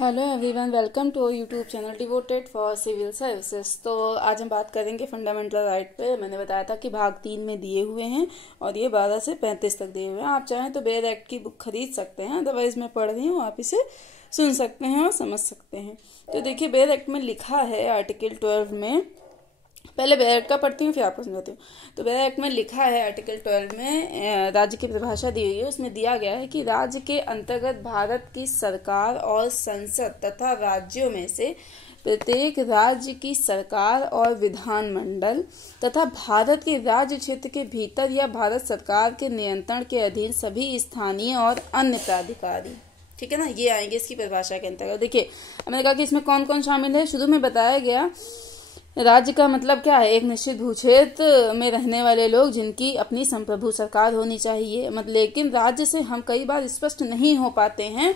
Hello everyone, welcome to YouTube channel devoted for civil services. तो आज हम बात करेंगे फंडामेंटल राइट पे। मैंने बताया था कि भाग 3 में दिए हुए हैं और ये 12 से 35 तक दिए हुए हैं। आप चाहें तो बेयर एक्ट की बुक खरीद सकते हैं, अदरवाइज मैं पढ़ रही हूँ, आप इसे सुन सकते हैं और समझ सकते हैं। तो देखिए, बेयर एक्ट में लिखा है आर्टिकल 12 में, पहले बेयर एक्ट का पढ़ती हूँ फिर आपको समझाती हूँ। तो बेयर एक्ट में लिखा है आर्टिकल 12 में राज्य की परिभाषा दी हुई है। उसमें दिया गया है कि राज्य के अंतर्गत भारत की सरकार और संसद तथा राज्यों में से प्रत्येक राज्य की सरकार और विधानमंडल तथा भारत के राज्य क्षेत्र के भीतर या भारत सरकार के नियंत्रण के अधीन सभी स्थानीय और अन्य प्राधिकारी, ठीक है ना, ये आएंगे इसकी परिभाषा के अंतर्गत। देखिए, मैंने कहा कि इसमें कौन कौन शामिल है। शुरू में बताया गया राज्य का मतलब क्या है, एक निश्चित भूक्षेत्र में रहने वाले लोग जिनकी अपनी संप्रभु सरकार होनी चाहिए। मतलब लेकिन राज्य से हम कई बार स्पष्ट नहीं हो पाते हैं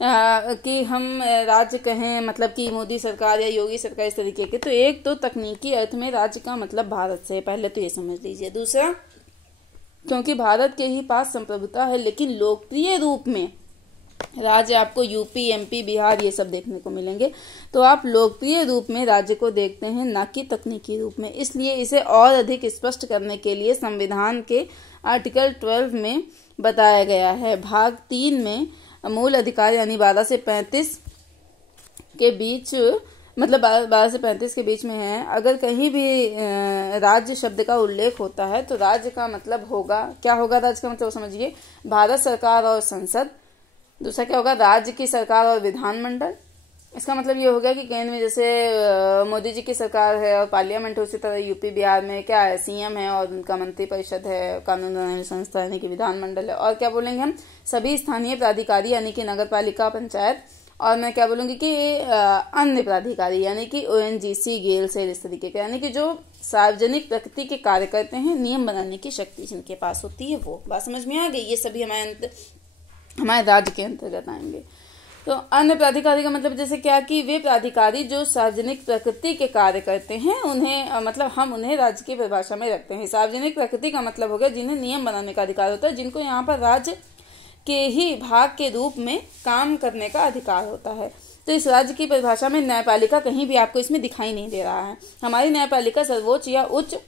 कि हम राज्य कहें, मतलब कि मोदी सरकार या योगी सरकार, इस तरीके के। तो एक तो तकनीकी अर्थ में राज्य का मतलब भारत से, पहले तो ये समझ लीजिए। दूसरा, क्योंकि भारत के ही पास संप्रभुता है, लेकिन लोकप्रिय रूप में राज्य आपको यूपी, एमपी, बिहार ये सब देखने को मिलेंगे। तो आप लोकप्रिय रूप में राज्य को देखते हैं, ना कि तकनीकी रूप में। इसलिए इसे और अधिक स्पष्ट करने के लिए संविधान के आर्टिकल 12 में बताया गया है। भाग 3 में मूल अधिकार यानी 12 से 35 के बीच, मतलब 12 से 35 के बीच में है। अगर कहीं भी राज्य शब्द का उल्लेख होता है तो राज्य का मतलब होगा, क्या होगा राज्य का मतलब, समझिए, भारत सरकार और संसद। दूसरा क्या होगा, राज्य की सरकार और विधानमंडल। इसका मतलब ये हो गया कि केंद्र में जैसे मोदी जी की सरकार है और पार्लियामेंट है, उसी तरह यूपी बिहार में क्या है, सीएम है और उनका मंत्री परिषद है, कानून बनाने संस्था यानी कि विधानमंडल है। और क्या बोलेंगे हम, सभी स्थानीय प्राधिकारी यानी कि नगर पालिका, पंचायत। और मैं क्या बोलूंगी कि अन्य प्राधिकारी यानी कि ओएनजीसी, गेल, सेल, इस तरीके के, यानी कि जो सार्वजनिक प्रकृति के कार्य करते हैं, नियम बनाने की शक्ति जिनके पास होती है वो। बात समझ में आ गई। ये सभी हमारे राज्य के अंतर्गत आएंगे। तो अन्य प्राधिकारी का मतलब जैसे क्या कि वे प्राधिकारी जो सार्वजनिक प्रकृति के कार्य करते हैं, उन्हें मतलब हम उन्हें राज्य की परिभाषा में रखते हैं। सार्वजनिक प्रकृति का मतलब हो गया जिन्हें नियम बनाने का अधिकार होता है, जिनको यहाँ पर राज्य के ही भाग के रूप में काम करने का अधिकार होता है। तो इस राज्य की परिभाषा में न्यायपालिका कहीं भी आपको इसमें दिखाई नहीं दे रहा है। हमारी न्यायपालिका सर्वोच्च या उच्च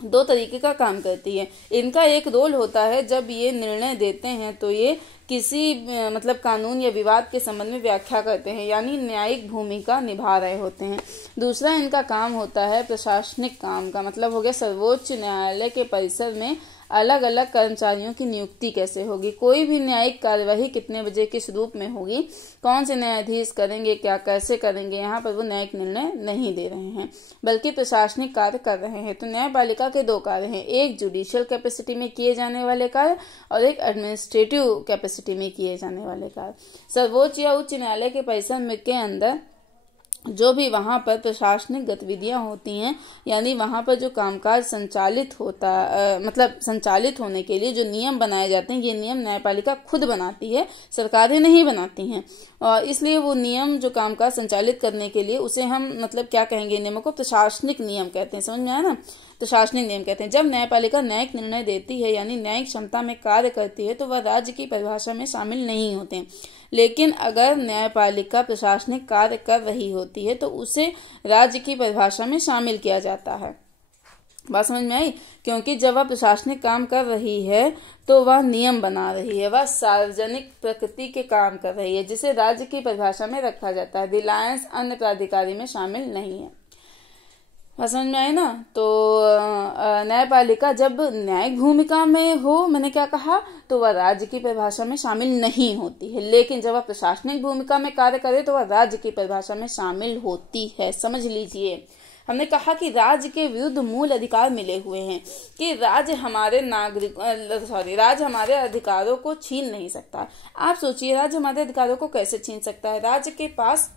दो तरीके का काम करती है। इनका एक रोल होता है, जब ये निर्णय देते हैं तो ये किसी मतलब कानून या विवाद के संबंध में व्याख्या करते हैं, यानी न्यायिक भूमिका निभा रहे होते हैं। दूसरा इनका काम होता है प्रशासनिक काम का, मतलब हो गया सर्वोच्च न्यायालय के परिसर में अलग अलग कर्मचारियों की नियुक्ति कैसे होगी, कोई भी न्यायिक कार्यवाही कितने बजे किस रूप में होगी, कौन से न्यायाधीश करेंगे, क्या कैसे करेंगे, यहाँ पर वो न्यायिक निर्णय नहीं दे रहे हैं बल्कि प्रशासनिक कार्य कर रहे हैं। तो न्यायपालिका के दो कार्य हैं, एक जुडिशियल कैपेसिटी में किए जाने वाले कार्य और एक एडमिनिस्ट्रेटिव कैपेसिटी में किए जाने वाले कार्य। सर्वोच्च या उच्च न्यायालय के परिसर के अंदर जो भी वहां पर प्रशासनिक गतिविधियां होती हैं, यानी वहां पर जो कामकाज संचालित होता मतलब संचालित होने के लिए जो नियम बनाए जाते हैं, ये नियम न्यायपालिका खुद बनाती है, सरकारें नहीं बनाती हैं। और इसलिए वो नियम जो कामकाज संचालित करने के लिए, उसे हम मतलब क्या कहेंगे, नियमों को प्रशासनिक नियम कहते हैं। समझ में आया ना, प्रशासनिक नियम कहते हैं। जब न्यायपालिका न्यायिक निर्णय देती है यानी न्यायिक क्षमता में कार्य करती है तो वह राज्य की परिभाषा में शामिल नहीं होते हैं। लेकिन अगर न्यायपालिका प्रशासनिक कार्य कर रही होती है तो उसे राज्य की परिभाषा में शामिल किया जाता है। बात समझ में आई? क्योंकि जब वह प्रशासनिक काम कर रही है तो वह नियम बना रही है, वह सार्वजनिक प्रकृति के काम कर रही है, जिसे राज्य की परिभाषा में रखा जाता है। रिलायंस अन्य प्राधिकारी में शामिल नहीं है। समझ में आए ना? तो न्यायपालिका जब न्यायिक भूमिका में हो, मैंने क्या कहा, तो वह राज्य की परिभाषा में शामिल नहीं होती है। लेकिन जब वह प्रशासनिक भूमिका में कार्य करे तो वह राज्य की परिभाषा में शामिल होती है। समझ लीजिए, हमने कहा कि राज्य के विरुद्ध मूल अधिकार मिले हुए हैं, कि राज्य हमारे राज्य हमारे अधिकारों को छीन नहीं सकता। आप सोचिए, राज्य हमारे अधिकारों को कैसे छीन सकता है? राज्य के पास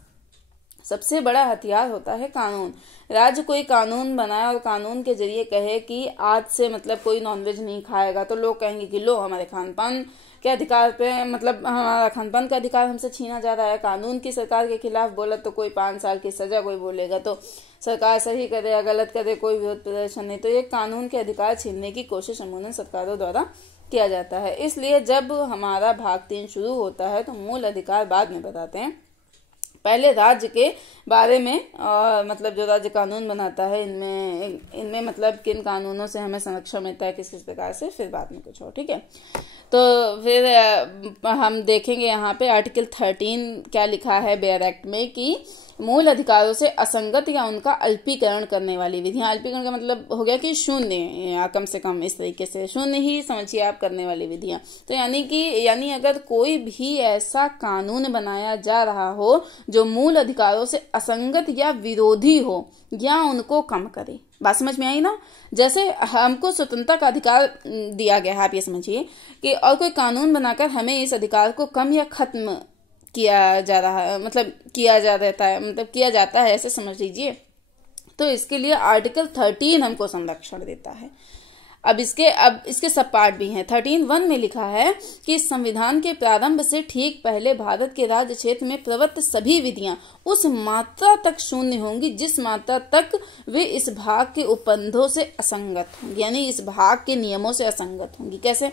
सबसे बड़ा हथियार होता है कानून। राज्य कोई कानून बनाए और कानून के जरिए कहे कि आज से मतलब कोई नॉनवेज नहीं खाएगा, तो लोग कहेंगे कि लो हमारे खानपान के अधिकार पे, मतलब हमारा खानपान का अधिकार हमसे छीना जा रहा है। कानून की सरकार के खिलाफ बोला तो कोई 5 साल की सजा, कोई बोलेगा तो सरकार सही करे या गलत करे, कोई विरोध प्रदर्शन नहीं। तो ये कानून के अधिकार छीनने की कोशिश अमूमन सरकारों द्वारा किया जाता है। इसलिए जब हमारा भाग 3 शुरू होता है तो मूल अधिकार बाद में बताते हैं, पहले राज्य के बारे में, मतलब जो राज्य कानून बनाता है इनमें मतलब किन कानूनों से हमें संरक्षण मिलता है किस किस प्रकार से, फिर बाद में कुछ और। ठीक है, तो फिर हम देखेंगे यहाँ पे आर्टिकल 13 क्या लिखा है बेयर एक्ट में कि मूल अधिकारों से असंगत या उनका अल्पीकरण करने वाली विधियां। अल्पीकरण का मतलब हो गया कि शून्य या कम से कम, इस तरीके से शून्य ही समझिए आप करने वाली विधियां। तो यानी अगर कोई भी ऐसा कानून बनाया जा रहा हो जो मूल अधिकारों से असंगत या विरोधी हो या उनको कम करे। बात समझ में आई ना? जैसे हमको स्वतंत्रता का अधिकार दिया गया है, आप ये समझिए कि और कोई कानून बनाकर हमें इस अधिकार को कम या खत्म किया जा रहा है, मतलब किया जाता है ऐसे समझ लीजिए। तो इसके लिए आर्टिकल 13 हमको संरक्षण देता है। अब इसके सब पार्ट भी हैं। 13(1) में लिखा है कि संविधान के प्रारंभ से ठीक पहले भारत के राज्य क्षेत्र में प्रवृत्त सभी विधियां उस मात्रा तक शून्य होंगी जिस मात्रा तक वे इस भाग के उपबंधों से असंगत होंगी, यानी इस भाग के नियमों से असंगत होंगी। कैसे?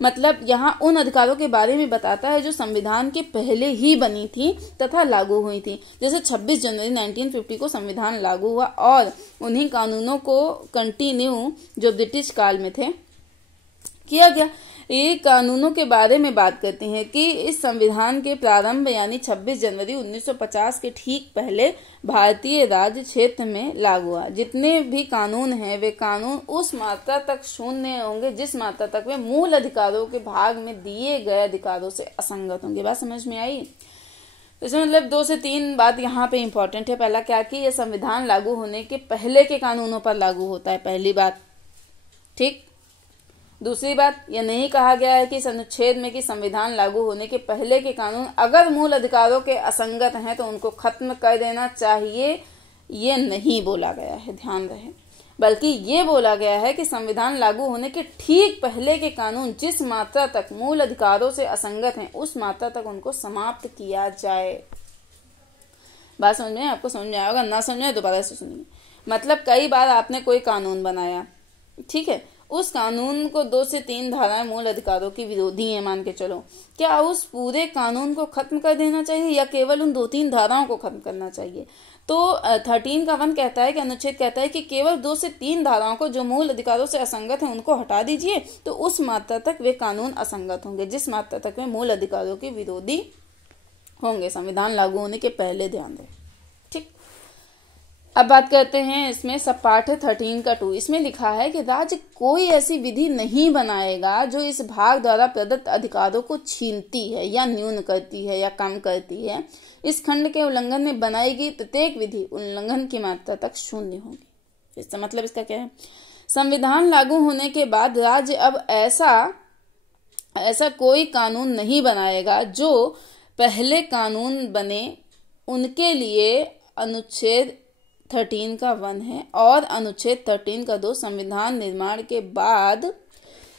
मतलब यहाँ उन अधिकारों के बारे में बताता है जो संविधान के पहले ही बनी थी तथा लागू हुई थी। जैसे 26 जनवरी 1950 को संविधान लागू हुआ और उन्हीं कानूनों को कंटिन्यू जो ब्रिटिश काल में थे किया गया। ये कानूनों के बारे में बात करते हैं कि इस संविधान के प्रारंभ यानी 26 जनवरी 1950 के ठीक पहले भारतीय राज्य क्षेत्र में लागू हुआ। जितने भी कानून हैं वे कानून उस मात्रा तक शून्य होंगे जिस मात्रा तक वे मूल अधिकारों के भाग में दिए गए अधिकारों से असंगत होंगे। बात समझ में आई? इसमें मतलब 2 से 3 बात यहाँ पे इंपॉर्टेंट है। पहला क्या कि यह संविधान लागू होने के पहले के कानूनों पर लागू होता है, पहली बात। ठीक। दूसरी बात, यह नहीं कहा गया है कि इस अनुच्छेद में कि संविधान लागू होने के पहले के कानून अगर मूल अधिकारों के असंगत हैं तो उनको खत्म कर देना चाहिए, ये नहीं बोला गया है, ध्यान रहे। बल्कि ये बोला गया है कि संविधान लागू होने के ठीक पहले के कानून जिस मात्रा तक मूल अधिकारों से असंगत हैं उस मात्रा तक उनको समाप्त किया जाए। बात समझ में? आपको समझ में आएगा, ना समझ में दोबारा से सुनिए। मतलब कई बार आपने कोई कानून बनाया, ठीक है, उस कानून को 2 से 3 धाराएं मूल अधिकारों की विरोधी हैं मान के चलो, क्या उस पूरे कानून को खत्म कर देना चाहिए या केवल उन 2-3 धाराओं को खत्म करना चाहिए? तो 13(1) कहता है कि अनुच्छेद कहता है कि केवल 2 से 3 धाराओं को जो मूल अधिकारों से असंगत है उनको हटा दीजिए, तो उस मात्रा तक वे कानून असंगत होंगे जिस मात्रा तक वे मूल अधिकारों के विरोधी होंगे संविधान लागू होने के पहले। ध्यान दें। ठीक। अब बात करते हैं, इसमें सब पार्ट है 13(2). इसमें लिखा है कि राज्य कोई ऐसी विधि नहीं बनाएगा जो इस भाग द्वारा प्रदत्त अधिकारों को छीनती है या न्यून करती है या कम करती है। इस खंड के उल्लंघन में बनाई गई प्रत्येक विधि उल्लंघन की मात्रा तक शून्य होगी। इसका मतलब इसका क्या है? संविधान लागू होने के बाद राज्य अब ऐसा कोई कानून नहीं बनाएगा जो पहले कानून बने उनके लिए अनुच्छेद 13(1) है और अनुच्छेद 13(2) संविधान निर्माण के बाद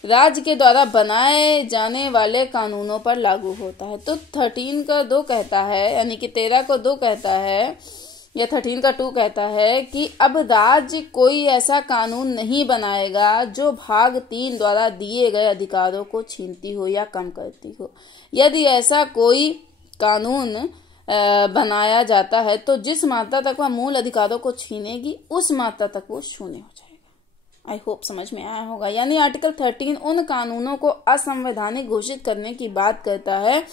राज्य के द्वारा बनाए जाने वाले कानूनों पर लागू होता है। तो 13(2) कहता है, यानी कि 13(2) कहता है या 13(2) कहता है कि अब राज्य कोई ऐसा कानून नहीं बनाएगा जो भाग 3 द्वारा दिए गए अधिकारों को छीनती हो या कम करती हो। यदि ऐसा कोई कानून बनाया जाता है तो जिस मात्रा तक वह मूल अधिकारों को छीनेगी उस मात्रा तक वो शून्य हो जाएगा। आई होप समझ में आया होगा। यानी आर्टिकल 13 उन कानूनों को असंवैधानिक घोषित करने की बात करता है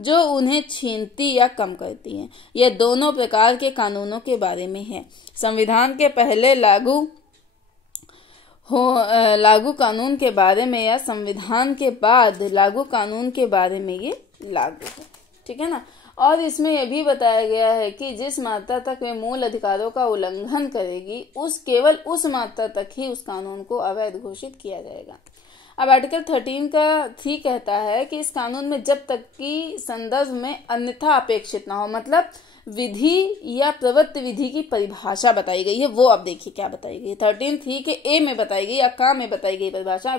जो उन्हें छीनती या कम करती है। यह दोनों प्रकार के कानूनों के बारे में है। संविधान के पहले लागू कानून के बारे में या संविधान के बाद लागू कानून के बारे में ये लागू है। ठीक है ना? और इसमें यह भी बताया गया है कि जिस मात्रा तक वे मूल अधिकारों का उल्लंघन करेगी केवल उस मात्रा तक ही उस कानून को अवैध घोषित किया जाएगा। अब आर्टिकल 13(3) कहता है कि इस कानून में जब तक कि संदर्भ में अन्यथा अपेक्षित ना हो, मतलब विधि या प्रवृत्ति विधि की परिभाषा बताई गई है। वो अब देखिए क्या बताई गई है। 13(3) के ए में बताई गई या का में बताई गई परिभाषा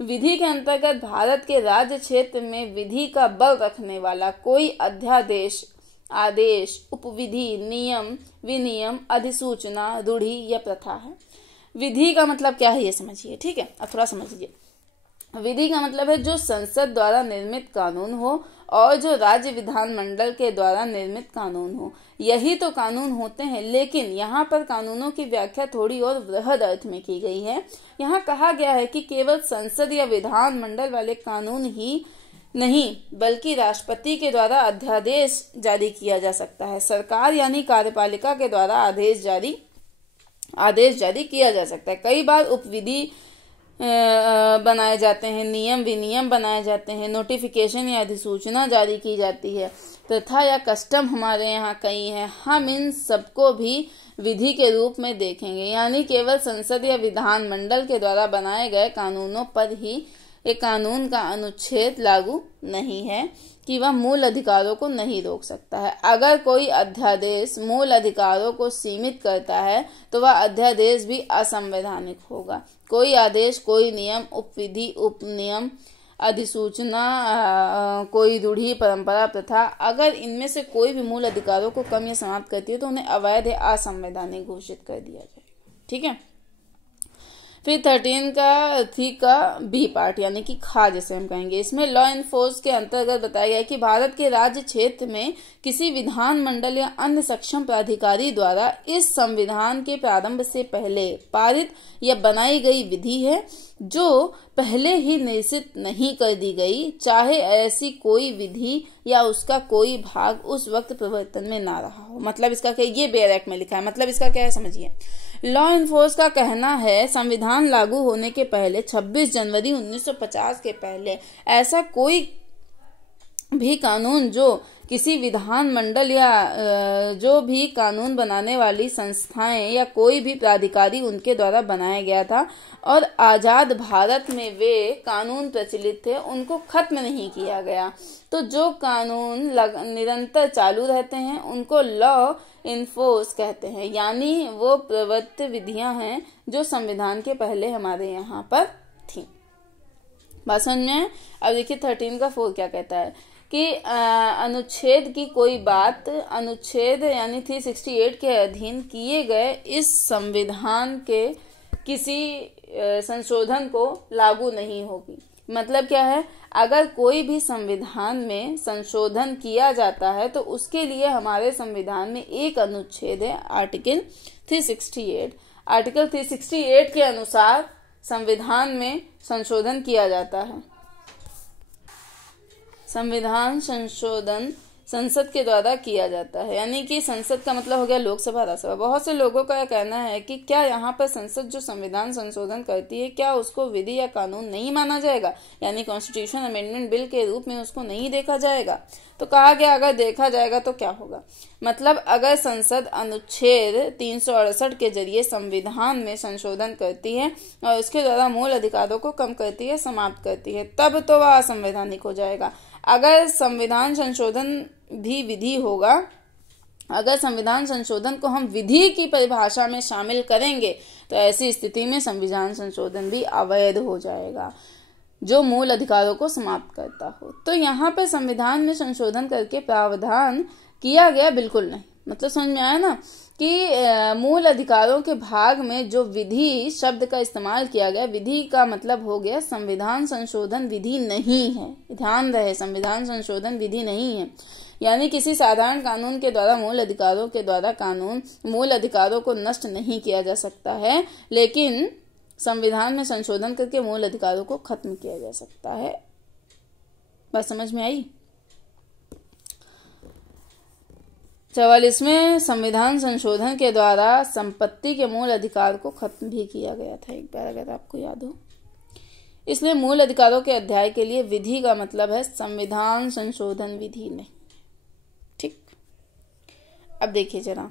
विधि के अंतर्गत भारत के राज्य क्षेत्र में विधि का बल रखने वाला कोई अध्यादेश, आदेश, उपविधि, नियम, विनियम, अधिसूचना, रूढ़ि या प्रथा है। विधि का मतलब क्या है ये समझिए। ठीक है, अब थोड़ा समझिए। विधि का मतलब है जो संसद द्वारा निर्मित कानून हो और जो राज्य विधानमंडल के द्वारा निर्मित कानून हो। यही तो कानून होते हैं, लेकिन यहाँ पर कानूनों की व्याख्या थोड़ी और वृहद अर्थ में की गई है। यहाँ कहा गया है कि केवल संसद या विधानमंडल वाले कानून ही नहीं, बल्कि राष्ट्रपति के द्वारा अध्यादेश जारी किया जा सकता है। सरकार यानी कार्यपालिका के द्वारा आदेश जारी किया जा सकता है। कई बार उपविधि बनाए जाते हैं, नियम विनियम बनाए जाते हैं, नोटिफिकेशन या अधिसूचना जारी की जाती है, प्रथा या कस्टम हमारे यहाँ कई हैं। हम इन सबको भी विधि के रूप में देखेंगे, यानी केवल संसद या विधानमंडल के द्वारा बनाए गए कानूनों पर ही एक कानून का अनुच्छेद लागू नहीं है कि वह मूल अधिकारों को नहीं रोक सकता है। अगर कोई अध्यादेश मूल अधिकारों को सीमित करता है तो वह अध्यादेश भी असंवैधानिक होगा। कोई आदेश, कोई नियम, उपविधि, उपनियम, अधिसूचना, कोई रूढ़ि, परंपरा, प्रथा, अगर इनमें से कोई भी मूल अधिकारों को कम या समाप्त करती है तो उन्हें अवैध या असंवैधानिक घोषित कर दिया जाएगा। ठीक है। फिर 13 का बी पार्ट यानी कि खा जिसे हम कहेंगे, इसमें लॉ एनफोर्स के अंतर्गत बताया गया है कि भारत के राज्य क्षेत्र में किसी विधानमंडल या अन्य सक्षम प्राधिकारी द्वारा इस संविधान के प्रारंभ से पहले पारित या बनाई गई विधि है जो पहले ही निश्चित नहीं कर दी गई, चाहे ऐसी कोई विधि या उसका कोई भाग उस वक्त प्रवर्तन में ना रहा हो। मतलब इसका क्या, ये बेयर एक्ट में लिखा है, मतलब इसका क्या है समझिए। लॉ एनफोर्स का कहना है संविधान लागू होने के पहले 26 जनवरी 1950 के पहले ऐसा कोई भी कानून जो किसी विधानमंडल या जो भी कानून बनाने वाली संस्थाएं या कोई भी प्राधिकारी उनके द्वारा बनाया गया था और आजाद भारत में वे कानून प्रचलित थे, उनको खत्म नहीं किया गया। तो जो कानून निरंतर चालू रहते हैं उनको लॉ इनफोर्स कहते हैं, यानी वो प्रवर्तित विधियां हैं जो संविधान के पहले हमारे यहाँ पर थी। बात समझ में? अब देखिए 13 का 4 क्या कहता है कि अनुच्छेद की कोई बात अनुच्छेद यानी 368 के अधीन किए गए इस संविधान के किसी संशोधन को लागू नहीं होगी। मतलब क्या है, अगर कोई भी संविधान में संशोधन किया जाता है तो उसके लिए हमारे संविधान में एक अनुच्छेद है आर्टिकल 368। आर्टिकल 368 के अनुसार संविधान में संशोधन किया जाता है। संविधान संशोधन संसद के द्वारा किया जाता है, यानी कि संसद का मतलब हो गया लोकसभा, राज्यसभा। बहुत से लोगों का यह कहना है कि क्या यहाँ पर संसद जो संविधान संशोधन करती है क्या उसको विधि या कानून नहीं माना जाएगा, यानी कॉन्स्टिट्यूशन अमेंडमेंट बिल के रूप में उसको नहीं देखा जाएगा। तो कहा गया अगर देखा जाएगा तो क्या होगा, मतलब अगर संसद अनुच्छेद 368 के जरिए संविधान में संशोधन करती है और उसके द्वारा मूल अधिकारों को कम करती है, समाप्त करती है, तब तो वह असंवैधानिक हो जाएगा। अगर संविधान संशोधन भी विधि होगा, अगर संविधान संशोधन को हम विधि की परिभाषा में शामिल करेंगे तो ऐसी स्थिति में संविधान संशोधन भी अवैध हो जाएगा जो मूल अधिकारों को समाप्त करता हो। तो यहाँ पर संविधान में संशोधन करके प्रावधान किया गया बिल्कुल नहीं। मतलब समझ में आया ना कि मूल अधिकारों के भाग में जो विधि शब्द का इस्तेमाल किया गया, विधि का मतलब हो गया संविधान संशोधन विधि नहीं है। ध्यान रहे, संविधान संशोधन विधि नहीं है, यानी किसी साधारण कानून के द्वारा मूल अधिकारों के द्वारा कानून मूल अधिकारों को नष्ट नहीं किया जा सकता है, लेकिन संविधान में संशोधन करके मूल अधिकारों को खत्म किया जा सकता है। बात समझ में आई? 44वें संविधान संशोधन के द्वारा संपत्ति के मूल अधिकार को खत्म भी किया गया था, एक बार अगर आपको याद हो। इसलिए मूल अधिकारों के अध्याय के लिए विधि का मतलब है संविधान संशोधन विधि नहीं। ठीक, अब देखिए जरा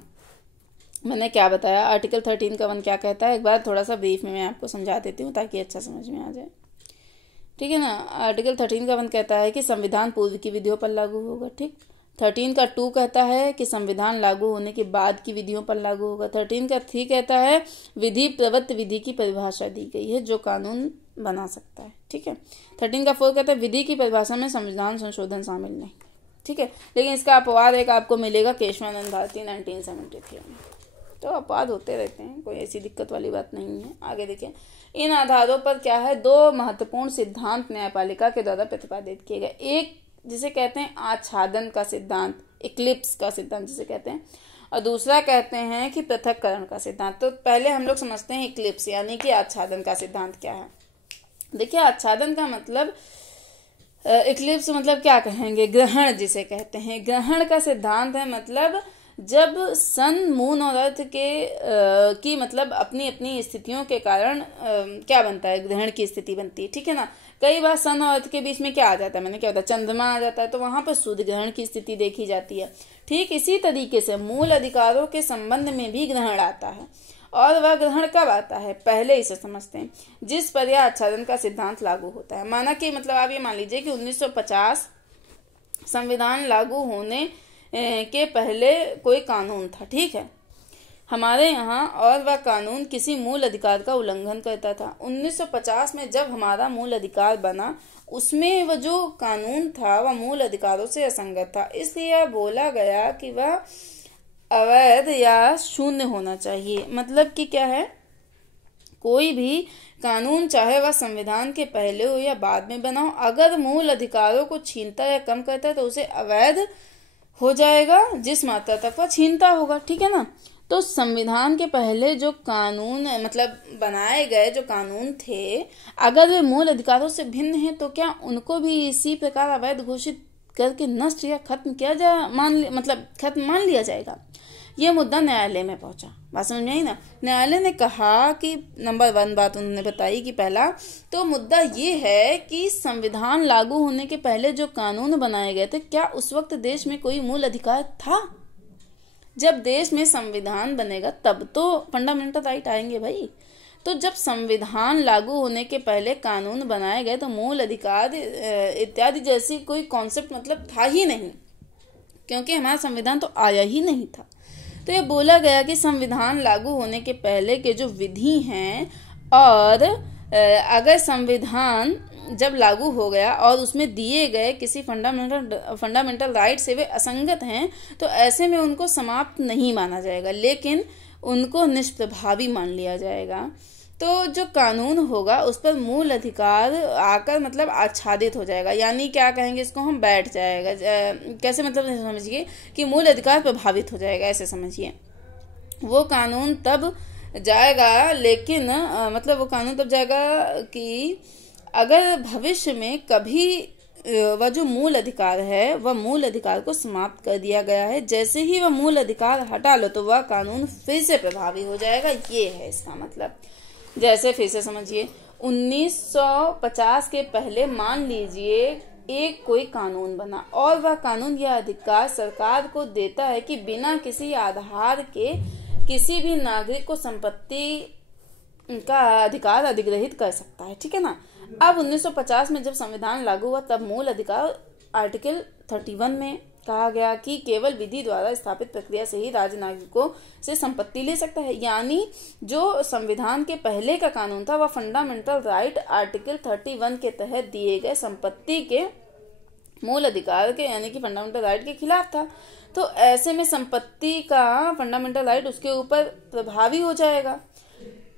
मैंने क्या बताया। आर्टिकल 13 का 1 क्या कहता है, एक बार थोड़ा सा ब्रीफ में मैं आपको समझा देती हूँ ताकि अच्छा समझ में आ जाए। ठीक है ना। आर्टिकल 13 का 1 कहता है कि संविधान पूर्व की विधियों पर लागू होगा। ठीक। 13 का 2 कहता है कि संविधान लागू होने के बाद की विधियों पर लागू होगा। 13 का 3 कहता है विधि प्रवृत्त विधि की परिभाषा दी गई है जो कानून बना सकता है। ठीक है। 13 का 4 कहता है विधि की परिभाषा में संविधान संशोधन शामिल नहीं। ठीक है। लेकिन इसका अपवाद एक आपको मिलेगा केशवानंद भारती 1973 में। तो अपवाद होते रहते हैं, कोई ऐसी दिक्कत वाली बात नहीं है। आगे देखिए, इन आधारों पर क्या है, 2 महत्वपूर्ण सिद्धांत न्यायपालिका के द्वारा प्रतिपादित किए गए। एक जिसे कहते हैं आच्छादन का सिद्धांत, इक्लिप्स का सिद्धांत जिसे कहते हैं, और दूसरा कहते हैं कि पृथक्करण का सिद्धांत। तो पहले हम लोग समझते हैं इक्लिप्स यानी कि आच्छादन का सिद्धांत क्या है। देखिए, आच्छादन का मतलब, इक्लिप्स मतलब क्या कहेंगे, ग्रहण जिसे कहते हैं। ग्रहण का सिद्धांत है मतलब जब सन, मून और अर्थ की मतलब अपनी अपनी स्थितियों के कारण क्या बनता है, ग्रहण की स्थिति बनती है, ठीक है ना। कई बार सन और अर्थ के बीच में क्या आ जाता है, मैंने क्या होता है, चंद्रमा आ जाता है, तो वहां पर सूर्य ग्रहण की स्थिति देखी जाती है। ठीक इसी तरीके से मूल अधिकारों के संबंध में भी ग्रहण आता है, और वह ग्रहण कब आता है, पहले इसे समझते हैं जिस पर यह आच्छादन का सिद्धांत लागू होता है। माना कि मतलब आप ये मान लीजिए कि 1950 संविधान लागू होने के पहले कोई कानून था, ठीक है, हमारे यहाँ, और वह कानून किसी मूल अधिकार का उल्लंघन करता था। 1950 में जब हमारा मूल अधिकार बना, उसमें वह जो कानून था वह मूल अधिकारों से असंगत था, इसलिए बोला गया कि वह अवैध या शून्य होना चाहिए। मतलब कि क्या है, कोई भी कानून चाहे वह संविधान के पहले हो या बाद में बना हो, अगर मूल अधिकारों को छीनता या कम करता है तो उसे अवैध हो जाएगा, जिस मात्रा तक वह छीनता होगा, ठीक है ना। तो संविधान के पहले जो कानून मतलब बनाए गए जो कानून थे, अगर वे मूल अधिकारों से भिन्न हैं तो क्या उनको भी इसी प्रकार अवैध घोषित करके नष्ट या खत्म किया जा खत्म मान लिया जाएगा। यह मुद्दा न्यायालय में पहुंचा। बात समझ में आई ना। न्यायालय ने कहा कि नंबर 1 बात उन्होंने बताई कि पहला तो मुद्दा ये है कि संविधान लागू होने के पहले जो कानून बनाए गए थे, क्या उस वक्त देश में कोई मूल अधिकार था? जब देश में संविधान बनेगा तब तो फंडामेंटल राइट आएंगे भाई। तो जब संविधान लागू होने के पहले कानून बनाए गए तो मूल अधिकार इत्यादि जैसी कोई कॉन्सेप्ट मतलब था ही नहीं, क्योंकि हमारा संविधान तो आया ही नहीं था। तो ये बोला गया कि संविधान लागू होने के पहले के जो विधि हैं, और अगर संविधान जब लागू हो गया और उसमें दिए गए किसी फंडामेंटल राइट से वे असंगत हैं, तो ऐसे में उनको समाप्त नहीं माना जाएगा, लेकिन उनको निष्प्रभावी मान लिया जाएगा। तो जो कानून होगा उस पर मूल अधिकार आकर मतलब आच्छादित हो जाएगा, यानी क्या कहेंगे इसको हम, बैठ जाएगा। कैसे मतलब समझिए कि मूल अधिकार प्रभावित हो जाएगा, ऐसे समझिए। वो कानून तब जाएगा, लेकिन मतलब वो कानून तब जाएगा कि अगर भविष्य में कभी वह जो मूल अधिकार है वह मूल अधिकार को समाप्त कर दिया गया है, जैसे ही वह मूल अधिकार हटा लो तो वह कानून फिर से प्रभावी हो जाएगा। ये है इसका मतलब। जैसे फिर से समझिए, 1950 के पहले मान लीजिए एक कोई कानून बना, और वह कानून यह अधिकार सरकार को देता है कि बिना किसी आधार के किसी भी नागरिक को संपत्ति का अधिकार अधिग्रहित कर सकता है, ठीक है ना। अब 1950 में जब संविधान लागू हुआ तब मूल अधिकार आर्टिकल 31 में कहा गया कि केवल विधि द्वारा स्थापित प्रक्रिया से ही राज्य नागरिकों से संपत्ति ले सकता है। यानी जो संविधान के पहले का कानून था वह फंडामेंटल राइट आर्टिकल 31 के तहत दिए गए संपत्ति के मूल अधिकार के यानी कि फंडामेंटल राइट के खिलाफ था। तो ऐसे में संपत्ति का फंडामेंटल राइट उसके ऊपर प्रभावी हो जाएगा,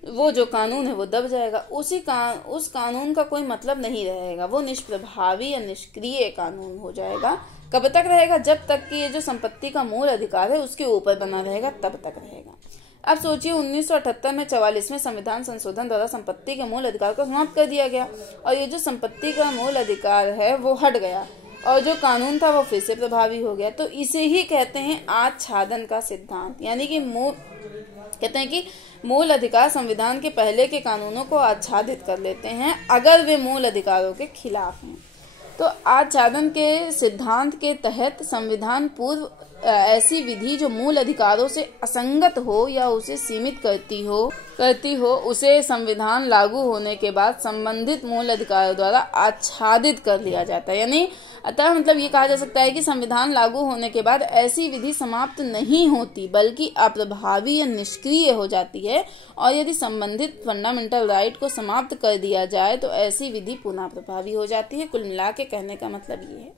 वो जो कानून है वो दब जाएगा। उस कानून का कोई मतलब नहीं रहेगा, वो निष्प्रभावी या निष्क्रिय कानून हो जाएगा। कब तक रहेगा? जब तक कि ये जो संपत्ति का मूल अधिकार है उसके ऊपर बना रहेगा, तब तक रहेगा। अब सोचिए 1978 में 44वें संविधान संशोधन द्वारा संपत्ति के मूल अधिकार को समाप्त कर दिया गया, और ये जो संपत्ति का मूल अधिकार है वो हट गया, और जो कानून था वो फिर से प्रभावी हो गया। तो इसे ही कहते हैं आच्छादन का सिद्धांत, यानी कि कहते हैं कि मूल अधिकार संविधान के पहले के कानूनों को आच्छादित कर लेते हैं अगर वे मूल अधिकारों के खिलाफ हैं। तो आच्छादन के सिद्धांत के तहत संविधान पूर्व ऐसी विधि जो मूल अधिकारों से असंगत हो या उसे सीमित करती हो उसे संविधान लागू होने के बाद संबंधित मूल अधिकारों द्वारा आच्छादित कर लिया जाता है। यानी अतः मतलब ये कहा जा सकता है कि संविधान लागू होने के बाद ऐसी विधि समाप्त नहीं होती बल्कि अप्रभावी या निष्क्रिय हो जाती है, और यदि संबंधित फंडामेंटल राइट को समाप्त कर दिया जाए तो ऐसी विधि पुनः प्रभावी हो जाती है। कुल मिला के कहने का मतलब ये है।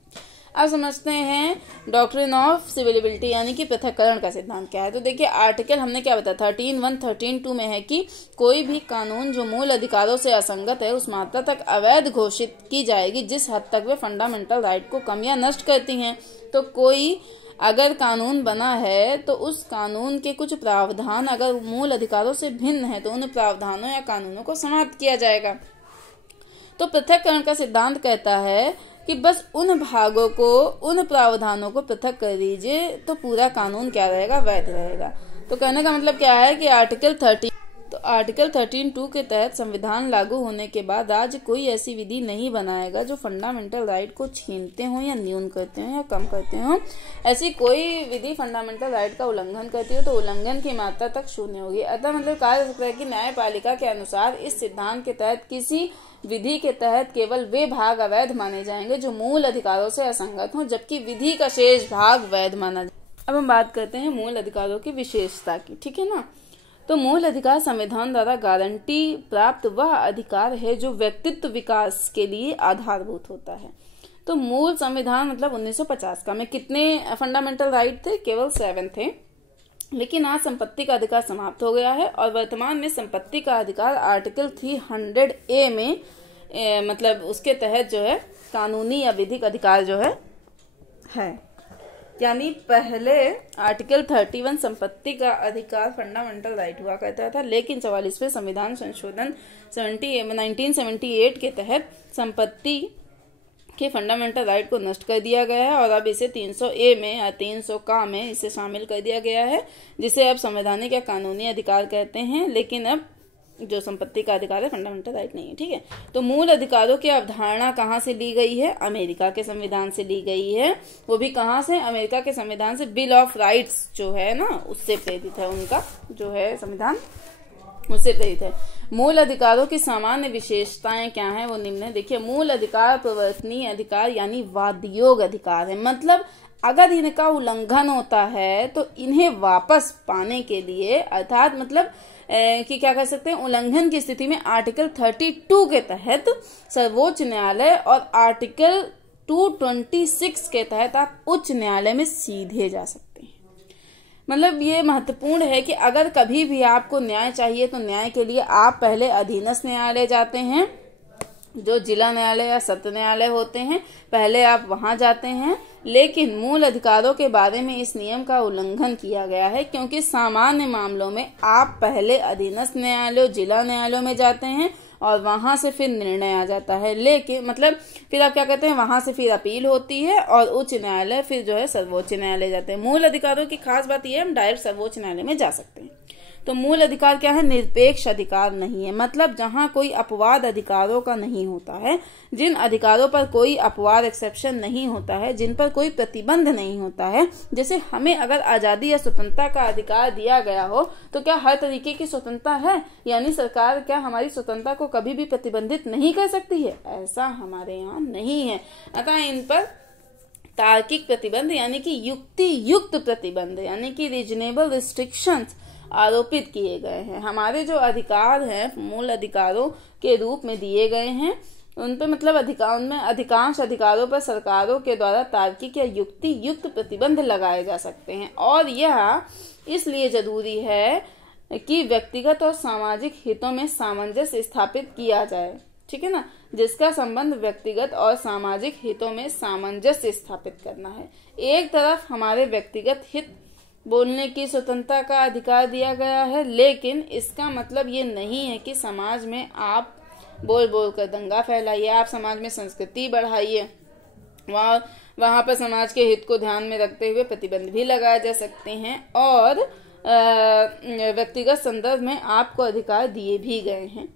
अब समझते हैं डॉक्ट्रिन ऑफ सिविलिबिलिटी यानी कि पृथक्करण का सिद्धांत क्या है। तो देखिए आर्टिकल हमने क्या बताया 13(1) 13(2) में है कि कोई भी कानून जो मूल अधिकारों से असंगत है उस मात्रा तक अवैध घोषित की जाएगी जिस हद तक वे फंडामेंटल राइट को कम या नष्ट करती हैं। तो कोई अगर कानून बना है तो उस कानून के कुछ प्रावधान अगर मूल अधिकारों से भिन्न है तो उन प्रावधानों या कानूनों को समाप्त किया जाएगा। तो पृथक्करण का सिद्धांत कहता है कि बस उन भागों को, उन प्रावधानों को पृथक कर दीजिए तो पूरा कानून क्या रहेगा, वैध रहेगा। तो कहने का मतलब क्या है कि आर्टिकल 13(2) के तहत संविधान लागू होने के बाद राज्य कोई ऐसी विधि नहीं बनाएगा जो फंडामेंटल राइट को छीनते हो या न्यून करते हो या कम करते हो। ऐसी कोई विधि फंडामेंटल राइट का उल्लंघन करती हो तो उल्लंघन की मात्रा तक शून्य होगी। अतः मतलब कहा जा सकता है कि न्यायपालिका के अनुसार इस सिद्धांत के तहत किसी विधि के तहत केवल वे भाग अवैध माने जाएंगे जो मूल अधिकारों से असंगत हों, जबकि विधि का शेष भाग वैध माना जाए। अब हम बात करते हैं मूल अधिकारों की विशेषता की, ठीक है ना। तो मूल अधिकार संविधान द्वारा गारंटी प्राप्त वह अधिकार है जो व्यक्तित्व विकास के लिए आधारभूत होता है। तो मूल संविधान मतलब 1950 का में कितने फंडामेंटल राइट थे, केवल 7 थे। लेकिन आज संपत्ति का अधिकार समाप्त हो गया है और वर्तमान में संपत्ति का अधिकार आर्टिकल 300A में मतलब उसके तहत जो है कानूनी या विधिक अधिकार जो है। यानी पहले आर्टिकल 31 संपत्ति का अधिकार फंडामेंटल राइट हुआ करता था, लेकिन 44वें संविधान संशोधन 1978 के तहत संपत्ति के फंडामेंटल राइट को नष्ट कर दिया गया है और अब इसे 300A में या 300 का में इसे शामिल कर दिया गया है, जिसे अब संवैधानिक या कानूनी अधिकार कहते हैं। लेकिन अब जो संपत्ति का अधिकार है फंडामेंटल राइट नहीं है, ठीक है। तो मूल अधिकारों की अवधारणा कहाँ से ली गई है, अमेरिका के संविधान से ली गई है। वो भी कहाँ से, अमेरिका के संविधान से, बिल ऑफ राइट्स जो है ना उससे प्रेरित है, उनका जो है संविधान उससे प्रेरित है। मूल अधिकारों की सामान्य विशेषताएं क्या हैं वो निम्न है। देखिए मूल अधिकार प्रवर्तनीय अधिकार यानी वादयोग अधिकार है, मतलब अगर इनका उल्लंघन होता है तो इन्हें वापस पाने के लिए अर्थात मतलब कि क्या कर सकते हैं, उल्लंघन की स्थिति में आर्टिकल 32 के तहत सर्वोच्च न्यायालय और आर्टिकल 226 के तहत आप उच्च न्यायालय में सीधे जा सकते हैं। मतलब ये महत्वपूर्ण है कि अगर कभी भी आपको न्याय चाहिए तो न्याय के लिए आप पहले अधीनस्थ न्यायालय जाते हैं, जो जिला न्यायालय या सत्र न्यायालय होते हैं, पहले आप वहां जाते हैं। लेकिन मूल अधिकारों के बारे में इस नियम का उल्लंघन किया गया है, क्योंकि सामान्य मामलों में आप पहले अधीनस्थ न्यायालय, जिला न्यायालयों में जाते हैं और वहां से फिर निर्णय आ जाता है। लेकिन मतलब फिर आप क्या कहते हैं, वहां से फिर अपील होती है और उच्च न्यायालय फिर जो है सर्वोच्च न्यायालय जाते हैं। मूल अधिकारों की खास बात यह है हम डायरेक्ट सर्वोच्च न्यायालय में जा सकते हैं। तो मूल अधिकार क्या है, निरपेक्ष अधिकार नहीं है, मतलब जहां कोई अपवाद अधिकारों का नहीं होता है, जिन अधिकारों पर कोई अपवाद एक्सेप्शन नहीं होता है, जिन पर कोई प्रतिबंध नहीं होता है। जैसे हमें अगर आजादी या स्वतंत्रता का अधिकार दिया गया हो तो क्या हर तरीके की स्वतंत्रता है, यानी सरकार क्या हमारी स्वतंत्रता को कभी भी प्रतिबंधित नहीं कर सकती है, ऐसा हमारे यहाँ नहीं है। अतः इन पर तार्किक प्रतिबंध यानी कि युक्ति युक्त प्रतिबंध यानी कि रीजनेबल रिस्ट्रिक्शंस आरोपित किए गए हैं। हमारे जो अधिकार हैं मूल अधिकारों के रूप में दिए गए हैं, उन पे मतलब अधिकांश अधिकारों पर सरकारों के द्वारा तार्किक या युक्ति युक्त प्रतिबंध लगाए जा सकते हैं। और यह इसलिए जरूरी है कि व्यक्तिगत और सामाजिक हितों में सामंजस्य स्थापित किया जाए, ठीक है ना, जिसका संबंध व्यक्तिगत और सामाजिक हितों में सामंजस्य स्थापित करना है। एक तरफ हमारे व्यक्तिगत हित बोलने की स्वतंत्रता का अधिकार दिया गया है, लेकिन इसका मतलब ये नहीं है कि समाज में आप बोल बोल कर दंगा फैलाइए, आप समाज में संस्कृति बढ़ाइए। वहां पर समाज के हित को ध्यान में रखते हुए प्रतिबंध भी लगाए जा सकते हैं और व्यक्तिगत संदर्भ में आपको अधिकार दिए भी गए हैं।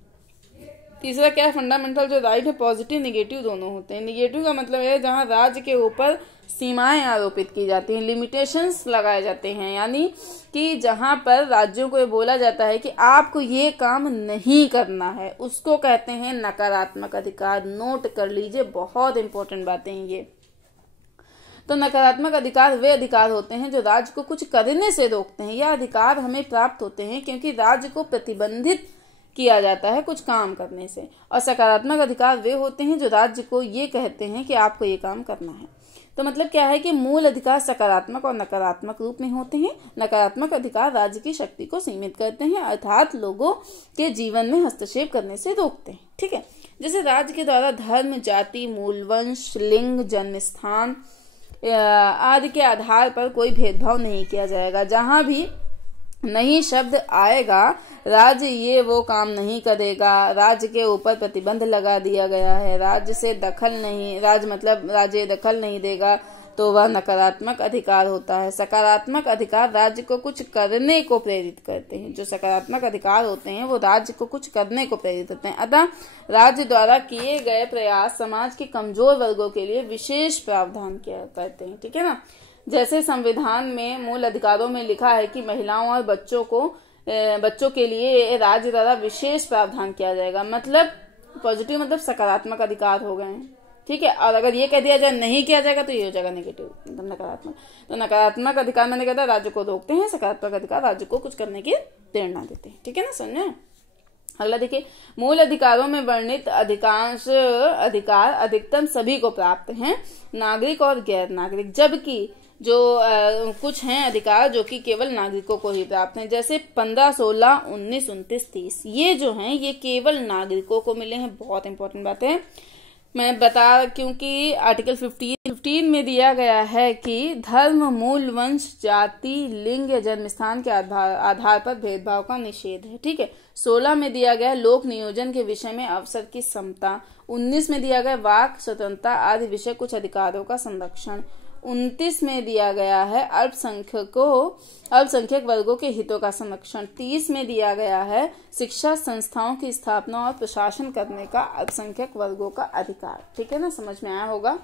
तीसरा क्या है, फंडामेंटल जो राइट है पॉजिटिव निगेटिव दोनों होते हैं। निगेटिव का मतलब है जहां राज्य के ऊपर सीमाएं आरोपित की जाती हैं, लिमिटेशंस लगाए जाते हैं, यानी कि जहां पर राज्यों को ये बोला जाता है कि आपको ये काम नहीं करना है, उसको कहते हैं नकारात्मक अधिकार। नोट कर लीजिए, बहुत इंपॉर्टेंट बातें हैं ये। तो नकारात्मक अधिकार वे अधिकार होते हैं जो राज्य को कुछ करने से रोकते हैं। यह अधिकार हमें प्राप्त होते हैं क्योंकि राज्य को प्रतिबंधित किया जाता है कुछ काम करने से। और सकारात्मक अधिकार वे होते हैं जो राज्य को ये कहते हैं कि आपको ये काम करना है। तो मतलब क्या है कि मूल अधिकार सकारात्मक और नकारात्मक रूप में होते हैं। नकारात्मक अधिकार राज्य की शक्ति को सीमित करते हैं, अर्थात लोगों के जीवन में हस्तक्षेप करने से रोकते हैं। ठीक है, जैसे राज्य के द्वारा धर्म, जाति, मूल वंश, लिंग, जन्म स्थान आदि के आधार पर कोई भेदभाव नहीं किया जाएगा। जहां भी नहीं शब्द आएगा, राज्य ये वो काम नहीं करेगा। राज्य के ऊपर प्रतिबंध लगा दिया गया है। राज्य दखल नहीं देगा, तो वह नकारात्मक अधिकार होता है। सकारात्मक अधिकार राज्य को कुछ करने को प्रेरित करते हैं। जो सकारात्मक अधिकार होते हैं वो राज्य को कुछ करने को प्रेरित करते हैं। अतः राज्य द्वारा किए गए प्रयास समाज के कमजोर वर्गों के लिए विशेष प्रावधान किया करते हैं। ठीक है ना, जैसे संविधान में मूल अधिकारों में लिखा है कि महिलाओं और बच्चों के लिए राज्य द्वारा विशेष प्रावधान किया जाएगा। मतलब पॉजिटिव मतलब सकारात्मक अधिकार हो गए हैं। ठीक है, और अगर ये कह दिया जाए नहीं किया जाएगा तो ये हो जाएगा नेगेटिव, मतलब नकारात्मक। तो नकारात्मक अधिकार मैंने कहता है राज्य को रोकते हैं, सकारात्मक अधिकार राज्य को कुछ करने की प्रेरणा देते हैं। ठीक है ना, समझे। अगला देखिए, मूल अधिकारों में वर्णित अधिकांश अधिकार अधिकतम सभी को प्राप्त हैं, नागरिक और गैर नागरिक, जबकि जो कुछ हैं अधिकार जो कि केवल नागरिकों को ही प्राप्त हैं। जैसे 15, 16, 19, 29, 30 ये जो हैं ये केवल नागरिकों को मिले हैं। बहुत इंपॉर्टेंट बात है, मैं बता, क्योंकि आर्टिकल 15 में दिया गया है कि धर्म, मूल वंश, जाति, लिंग या जन्म स्थान के आधार पर भेदभाव का निषेध है। ठीक है, 16 में दिया गया लोक नियोजन के विषय में अवसर की समता, 19 में दिया गया वाक स्वतंत्रता आदि विषय कुछ अधिकारों का संरक्षण, 29 में दिया गया है अल्पसंख्यक वर्गों के हितों का संरक्षण, 30 में दिया गया है शिक्षा संस्थाओं की स्थापना और प्रशासन करने का अल्पसंख्यक वर्गों का अधिकार। ठीक है ना, समझ में आया होगा।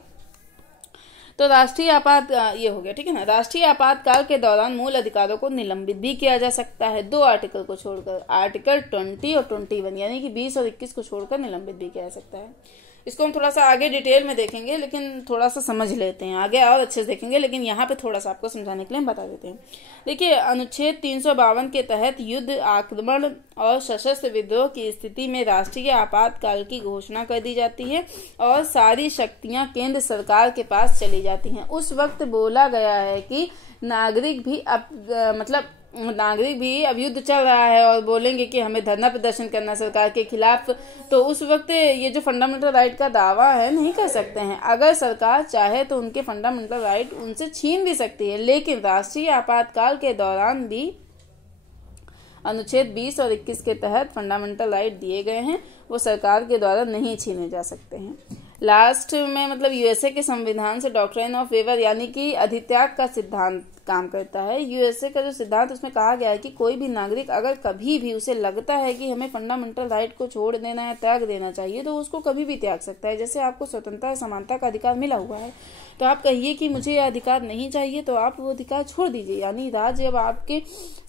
तो राष्ट्रीय ये हो गया। ठीक है ना, राष्ट्रीय आपातकाल के दौरान मूल अधिकारों को निलंबित भी किया जा सकता है, 2 आर्टिकल को छोड़कर, आर्टिकल 20 और 21 यानी कि 20 और 21 को छोड़कर निलंबित भी किया जा सकता है। इसको हम थोड़ा सा आगे डिटेल में देखेंगे, लेकिन थोड़ा सा समझ लेते हैं, आगे और अच्छे से देखेंगे, लेकिन यहाँ पे थोड़ा सा आपको समझाने के लिए हम बता देते हैं। देखिए, अनुच्छेद 352 के तहत युद्ध, आक्रमण और सशस्त्र विद्रोह की स्थिति में राष्ट्रीय आपातकाल की घोषणा कर दी जाती है और सारी शक्तियां केंद्र सरकार के पास चली जाती हैं। उस वक्त बोला गया है कि नागरिक भी अब युद्ध चल रहा है और बोलेंगे कि हमें धरना प्रदर्शन करना सरकार के खिलाफ, तो उस वक्त ये जो फंडामेंटल राइट का दावा है नहीं कर सकते हैं। अगर सरकार चाहे तो उनके फंडामेंटल राइट उनसे छीन भी सकती है, लेकिन राष्ट्रीय आपातकाल के दौरान भी अनुच्छेद 20 और 21 के तहत फंडामेंटल राइट दिए गए हैं, वो सरकार के द्वारा नहीं छीने जा सकते हैं। लास्ट में मतलब यूएसए के संविधान से डॉक्ट्रिन ऑफ वेवर यानी कि अधित्याग का सिद्धांत काम करता है। यूएसए का जो सिद्धांत, उसमें कहा गया है कि कोई भी नागरिक अगर कभी भी उसे लगता है कि हमें फंडामेंटल राइट को छोड़ देना है, त्याग देना चाहिए, तो उसको कभी भी त्याग सकता है। जैसे आपको स्वतंत्रता समानता का अधिकार मिला हुआ है, तो आप कहिए कि मुझे यह अधिकार नहीं चाहिए, तो आप वो अधिकार छोड़ दीजिए। यानी राज्य अब आपके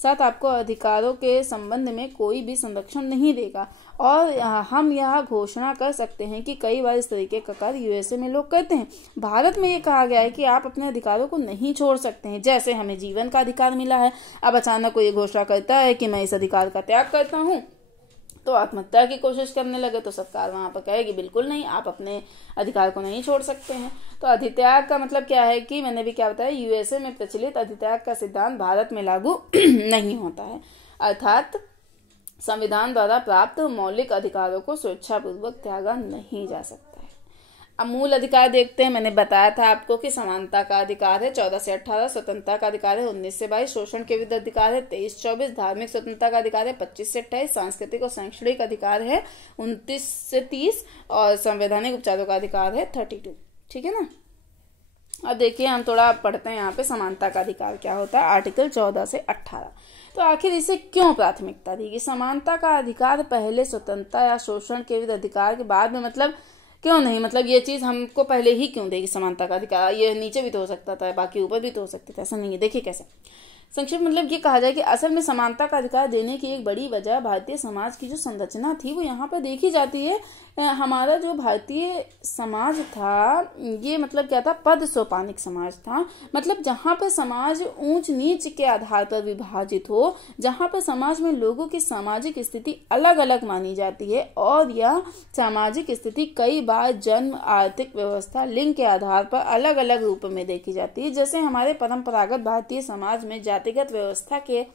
साथ आपको अधिकारों के संबंध में कोई भी संरक्षण नहीं देगा। और हम यह घोषणा कर सकते हैं कि कई बार इस तरीके का कार्य यूएसए में लोग करते हैं। भारत में ये कहा गया है कि आप अपने अधिकारों को नहीं छोड़ सकते हैं। जैसे हमें जीवन का अधिकार मिला है, अब अचानक कोई घोषणा करता है कि मैं इस अधिकार का त्याग करता हूँ, तो आत्महत्या की कोशिश करने लगे, तो सरकार वहां पर कहेगी बिल्कुल नहीं, आप अपने अधिकार को नहीं छोड़ सकते हैं। तो अधित्याग का मतलब क्या है कि मैंने भी क्या बताया, यूएसए में प्रचलित अधित्याग का सिद्धांत भारत में लागू नहीं होता है। अर्थात संविधान द्वारा प्राप्त मौलिक अधिकारों को स्वेच्छापूर्वक त्यागा नहीं जा सकता है। अब मूल अधिकार देखते हैं। मैंने बताया था आपको कि समानता का अधिकार है 14 से 18, स्वतंत्रता का अधिकार है 19 से 22, शोषण के विरुद्ध अधिकार है 23 से 24, धार्मिक स्वतंत्रता का अधिकार है 25 से 28, सांस्कृतिक और शैक्षणिक अधिकार है 29 से 30 और संवैधानिक उपचारों का अधिकार है 32। ठीक है ना। अब देखिए हम थोड़ा पढ़ते हैं यहाँ पे समानता का अधिकार क्या होता है, आर्टिकल 14 से 18। तो आखिर इसे क्यों प्राथमिकता दी गई? समानता का अधिकार पहले स्वतंत्रता या शोषण के विरुद्ध अधिकार के बाद में, मतलब क्यों नहीं, मतलब ये चीज हमको पहले ही क्यों देगी समानता का अधिकार? ये नीचे भी तो हो सकता था, बाकी ऊपर भी तो हो सकता था, ऐसा नहीं है। देखिए कैसे, संक्षिप्त मतलब ये कहा जाए कि असल में समानता का अधिकार देने की एक बड़ी वजह भारतीय समाज की जो संरचना थी वो यहाँ पर देखी जाती है। हमारा जो भारतीय समाज था ये मतलब क्या था, पद सोपानिक समाज था। मतलब जहाँ पर समाज ऊंच नीच के आधार पर विभाजित हो, जहाँ पर समाज में लोगों की सामाजिक स्थिति अलग अलग मानी जाती है और यह सामाजिक स्थिति कई बार जन्म, आर्थिक व्यवस्था, लिंग के आधार पर अलग अलग रूप में देखी जाती है। जैसे हमारे परंपरागत भारतीय समाज में जातिगत व्यवस्था के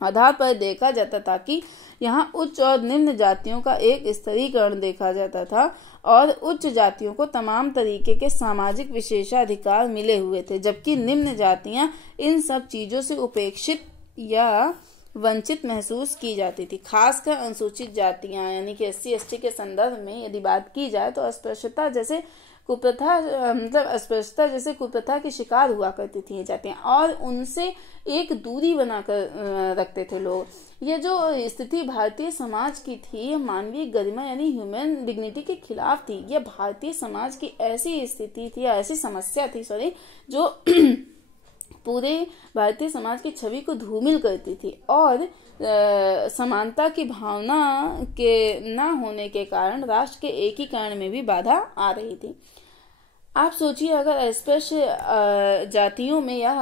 आधार पर देखा जाता था कि यहाँ उच्च और निम्न जातियों का एक स्तरीकरण देखा जाता था और उच्च जातियों को तमाम तरीके के सामाजिक विशेषाधिकार मिले हुए थे, जबकि निम्न जातियां इन सब चीजों से उपेक्षित या वंचित महसूस की जाती थी। खासकर अनुसूचित जातियां यानी कि SC ST के संदर्भ में यदि बात की जाए तो अस्पृश्यता जैसे कुप्रथा की शिकार हुआ करती थी ये जातियां और उनसे एक दूरी बनाकर रखते थे लोग। ये जो स्थिति भारतीय समाज की थी मानवीय गरिमा यानी ह्यूमन डिग्निटी के खिलाफ थी। यह भारतीय समाज की ऐसी स्थिति थी, ऐसी समस्या थी जो पूरे भारतीय समाज की छवि को धूमिल करती थी और समानता की भावना के न होने के कारण राष्ट्र के एकीकरण में भी बाधा आ रही थी। आप सोचिए, अगर अस्पृश्य जातियों में यह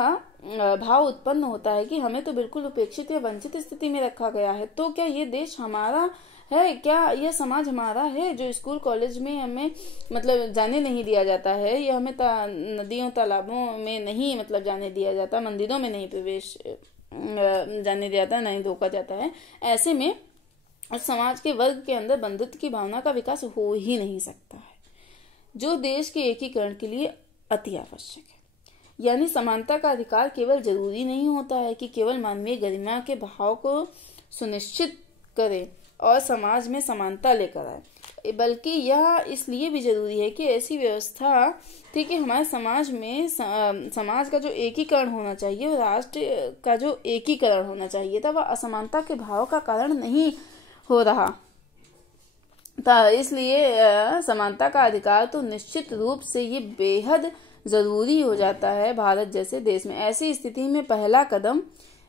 भाव उत्पन्न होता है कि हमें तो बिल्कुल उपेक्षित या वंचित स्थिति में रखा गया है, तो क्या ये देश हमारा है? क्या यह समाज हमारा है? जो स्कूल कॉलेज में हमें मतलब जाने नहीं दिया जाता है, या हमें नदियों तालाबों में नहीं मतलब जाने दिया जाता, मंदिरों में नहीं प्रवेश जाने दिया जाता, नहीं रोका जाता है, ऐसे में समाज के वर्ग के अंदर बंधुत्व की भावना का विकास हो ही नहीं सकता है, जो देश के एकीकरण के लिए अति आवश्यक है। यानी समानता का अधिकार केवल जरूरी नहीं होता है कि केवल मानवीय गरिमा के भाव को सुनिश्चित करे और समाज में समानता लेकर आए, बल्कि यह इसलिए भी जरूरी है कि ऐसी व्यवस्था थी कि हमारे समाज में समाज का जो एकीकरण होना चाहिए और राष्ट्र का जो एकीकरण होना चाहिए था वह असमानता के भाव का कारण नहीं हो रहा था। इसलिए समानता का अधिकार तो निश्चित रूप से ये बेहद जरूरी हो जाता है भारत जैसे देश में। ऐसी स्थिति में पहला कदम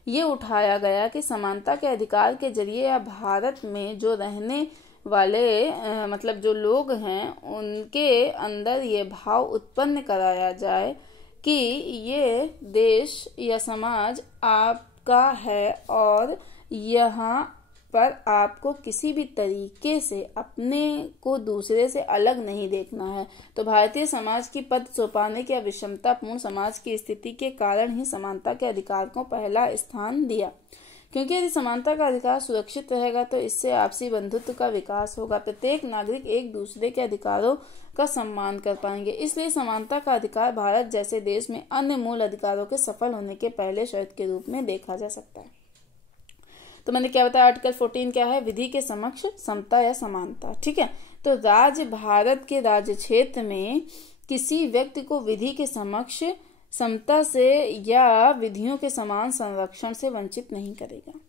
ये उठाया गया कि समानता के अधिकार के जरिए या भारत में जो रहने वाले मतलब जो लोग हैं उनके अंदर ये भाव उत्पन्न कराया जाए कि ये देश या समाज आपका है और यहाँ पर आपको किसी भी तरीके से अपने को दूसरे से अलग नहीं देखना है। तो भारतीय समाज की पद सोपानिक या विषमतापूर्ण समाज की स्थिति के कारण ही समानता के अधिकार को पहला स्थान दिया, क्योंकि यदि समानता का अधिकार सुरक्षित रहेगा तो इससे आपसी बंधुत्व का विकास होगा, प्रत्येक नागरिक एक दूसरे के अधिकारों का सम्मान कर पाएंगे। इसलिए समानता का अधिकार भारत जैसे देश में अन्य मूल अधिकारों के सफल होने के पहले शर्त के रूप में देखा जा सकता है। तो मैंने क्या बताया, आर्टिकल 14 क्या है? विधि के समक्ष समता या समानता। ठीक है, तो राज्य भारत के राज्य क्षेत्र में किसी व्यक्ति को विधि के समक्ष समता से या विधियों के समान संरक्षण से वंचित नहीं करेगा।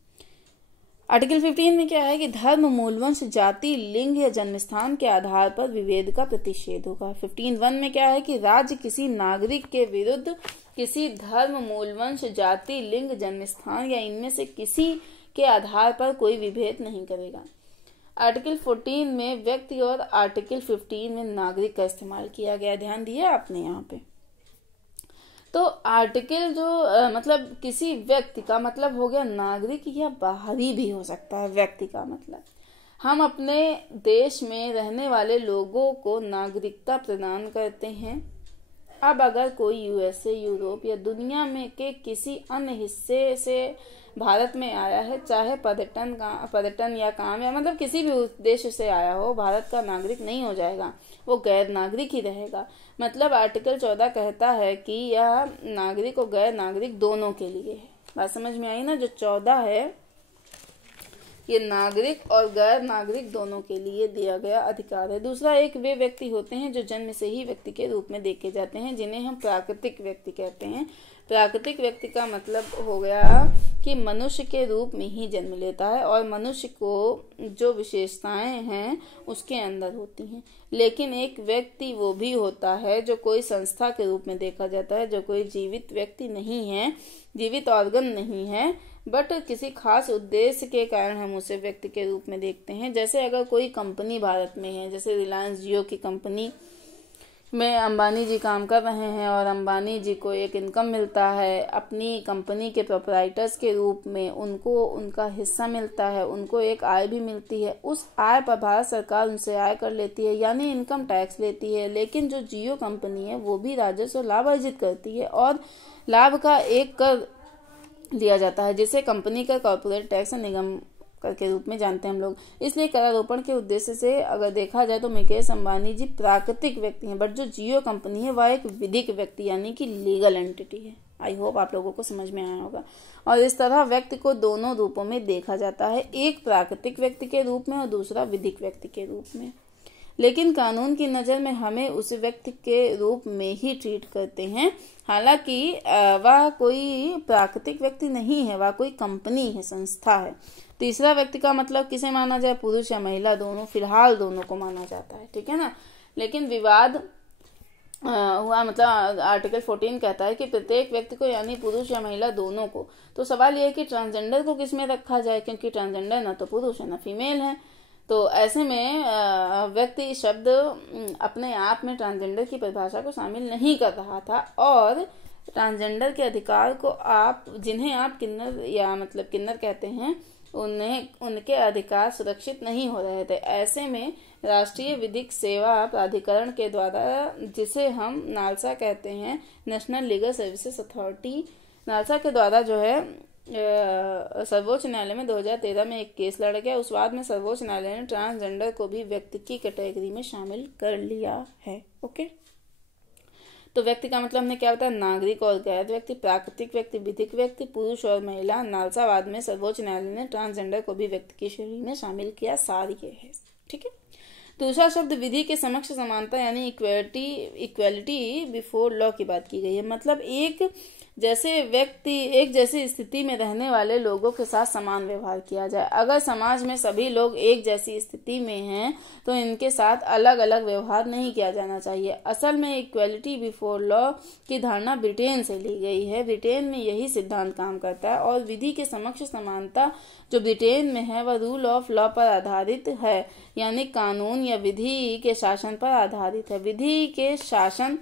आर्टिकल 15 में क्या है कि धर्म, मूलवंश, जाति, लिंग या जन्मस्थान के आधार पर विभेद का प्रतिषेध होगा। 15(1) में क्या है कि राज्य किसी नागरिक के विरुद्ध किसी धर्म, मूलवंश, जाति, लिंग, जन्मस्थान या इनमें से किसी के आधार पर कोई विभेद नहीं करेगा। आर्टिकल 14 में व्यक्ति और आर्टिकल 15 में नागरिक का इस्तेमाल किया गया, ध्यान दिया आपने यहाँ पे। तो आर्टिकल जो मतलब किसी व्यक्ति का मतलब हो गया नागरिक या बाहरी भी हो सकता है। व्यक्ति का मतलब हम अपने देश में रहने वाले लोगों को नागरिकता प्रदान करते हैं। अब अगर कोई USA, यूरोप या दुनिया में के किसी अन्य हिस्से से भारत में आया है, चाहे पर्यटन या काम या मतलब किसी भी उद्देश्य से आया हो, भारत का नागरिक नहीं हो जाएगा, वो गैर नागरिक ही रहेगा। मतलब आर्टिकल 14 कहता है कि यह नागरिक और गैर नागरिक दोनों के लिए है। बात समझ में आई ना? जो 14 है ये नागरिक और गैर नागरिक दोनों के लिए दिया गया अधिकार है। दूसरा, एक वे व्यक्ति होते हैं जो जन्म से ही व्यक्ति के रूप में देखे जाते हैं, जिन्हें हम प्राकृतिक व्यक्ति कहते हैं। प्राकृतिक व्यक्ति का मतलब हो गया कि मनुष्य के रूप में ही जन्म लेता है और मनुष्य को जो विशेषताएं हैं उसके अंदर होती हैं। लेकिन एक व्यक्ति वो भी होता है जो कोई संस्था के रूप में देखा जाता है, जो कोई जीवित व्यक्ति नहीं है, जीवित ऑर्गन नहीं है, बट किसी खास उद्देश्य के कारण हम उसे व्यक्ति के रूप में देखते हैं। जैसे अगर कोई कंपनी भारत में है, जैसे रिलायंस जियो की कंपनी में अंबानी जी काम कर रहे हैं और अंबानी जी को एक इनकम मिलता है, अपनी कंपनी के प्रोप्राइटर्स के रूप में उनको उनका हिस्सा मिलता है, उनको एक आय भी मिलती है। उस आय पर भारत सरकार उनसे आय कर लेती है, यानी इनकम टैक्स लेती है। लेकिन जो जियो कंपनी है वो भी राजस्व लाभ अर्जित करती है और लाभ का एक कर लिया जाता है, जिसे कंपनी का कॉर्पोरेट टैक्स निगम के रूप में जानते हैं हम लोग। इसलिए करारोपण के उद्देश्य से अगर देखा जाए तो मुकेश अंबानी जी प्राकृतिक व्यक्ति हैं, बट जो जियो कंपनी है वह एक विधिक व्यक्ति यानी कि लीगल एंटिटी है। आई होप आप लोगों को समझ में आया होगा। और इस तरह व्यक्ति को दोनों रूपों में देखा जाता है, एक प्राकृतिक व्यक्ति के रूप में और दूसरा विधिक व्यक्ति के रूप में। लेकिन कानून की नज़र में हमें उस व्यक्ति के रूप में ही ट्रीट करते हैं, हालांकि वह कोई प्राकृतिक व्यक्ति नहीं है, वह कोई कंपनी है, संस्था है। तीसरा व्यक्ति का मतलब किसे माना जाए, पुरुष या महिला दोनों, फिलहाल दोनों को माना जाता है, ठीक है ना। लेकिन विवाद हुआ, मतलब आर्टिकल 14 कहता है कि प्रत्येक व्यक्ति को यानी पुरुष या महिला दोनों को। तो सवाल यह है कि ट्रांसजेंडर को किस में रखा जाए, क्योंकि ट्रांसजेंडर ना तो पुरुष है ना फीमेल है। तो ऐसे में व्यक्ति शब्द अपने आप में ट्रांसजेंडर की परिभाषा को शामिल नहीं कर रहा था और ट्रांसजेंडर के अधिकार को आप जिन्हें आप किन्नर या मतलब किन्नर कहते हैं उनके अधिकार सुरक्षित नहीं हो रहे थे। ऐसे में राष्ट्रीय विधिक सेवा प्राधिकरण के द्वारा, जिसे हम नालसा कहते हैं, national legal services authority, NALSA के द्वारा जो है सर्वोच्च न्यायालय में 2013 में एक केस लड़ गया। उस बाद में सर्वोच्च न्यायालय ने ट्रांसजेंडर को भी व्यक्ति की कैटेगरी में शामिल कर लिया है। ओके, तो व्यक्ति का मतलब हमने क्या बताया, नागरिक और गैर व्यक्ति, प्राकृतिक व्यक्ति, विधिक व्यक्ति, पुरुष और महिला। नालसाबाद में सर्वोच्च न्यायालय ने ट्रांसजेंडर को भी व्यक्ति की श्रेणी में शामिल किया। सार ये है, ठीक है। दूसरा शब्द विधि के समक्ष समानता यानी इक्वेलिटी बिफोर लॉ की बात की गई है। मतलब एक जैसी स्थिति में रहने वाले लोगों के साथ समान व्यवहार किया जाए। अगर समाज में सभी लोग एक जैसी स्थिति में हैं तो इनके साथ अलग अलग व्यवहार नहीं किया जाना चाहिए। असल में इक्वेलिटी बिफोर लॉ की धारणा ब्रिटेन से ली गई है। ब्रिटेन में यही सिद्धांत काम करता है और विधि के समक्ष समानता जो ब्रिटेन में है वह रूल ऑफ लॉ पर आधारित है, यानी कानून या विधि के शासन पर आधारित है। विधि के शासन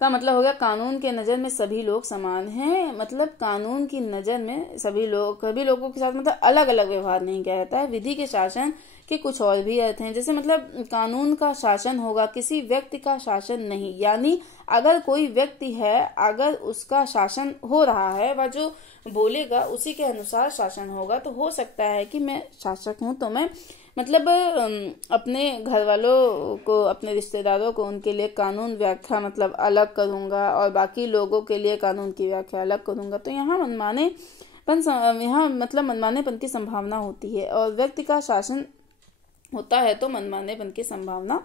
का मतलब हो गया कानून के नज़र में सभी लोग समान हैं। मतलब कानून की नज़र में सभी लोगों के साथ मतलब अलग अलग व्यवहार नहीं किया जाता है। विधि के शासन के कुछ और भी अर्थ हैं, जैसे मतलब कानून का शासन होगा, किसी व्यक्ति का शासन नहीं। यानी अगर कोई व्यक्ति है, अगर उसका शासन हो रहा है, वह जो बोलेगा उसी के अनुसार शासन होगा। तो हो सकता है कि मैं शासक हूँ तो मैं मतलब अपने घर वालों को, अपने रिश्तेदारों को, उनके लिए कानून व्याख्या मतलब अलग करूंगा और बाकी लोगों के लिए कानून की व्याख्या अलग करूंगा। तो यहाँ मनमानेपन की संभावना होती है और व्यक्ति का शासन होता है तो मनमानेपन की संभावना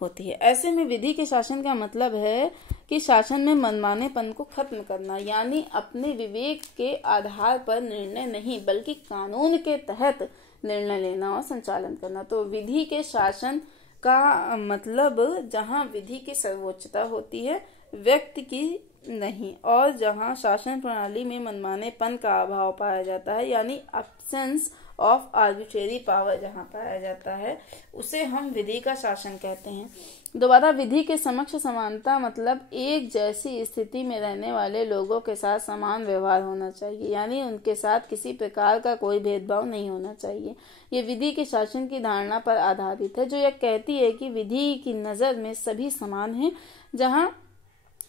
होती है। ऐसे में विधि के शासन का मतलब है कि शासन में मनमानेपन को खत्म करना, यानी अपने विवेक के आधार पर निर्णय नहीं बल्कि कानून के तहत निर्णय लेना और संचालन करना। तो विधि के शासन का मतलब जहां विधि की सर्वोच्चता होती है, व्यक्ति की नहीं, और जहां शासन प्रणाली में मनमानेपन का अभाव पाया जाता है, यानी एब्सेंस ऑफ आर्बिट्रेरी पावर जहां पाया जाता है, उसे हम विधि का शासन कहते हैं। दोबारा, विधि के समक्ष समानता मतलब एक जैसी स्थिति में रहने वाले लोगों के साथ समान व्यवहार होना चाहिए, यानी उनके साथ किसी प्रकार का कोई भेदभाव नहीं होना चाहिए। ये विधि के शासन की धारणा पर आधारित है, जो यह कहती है कि विधि की नज़र में सभी समान हैं। जहां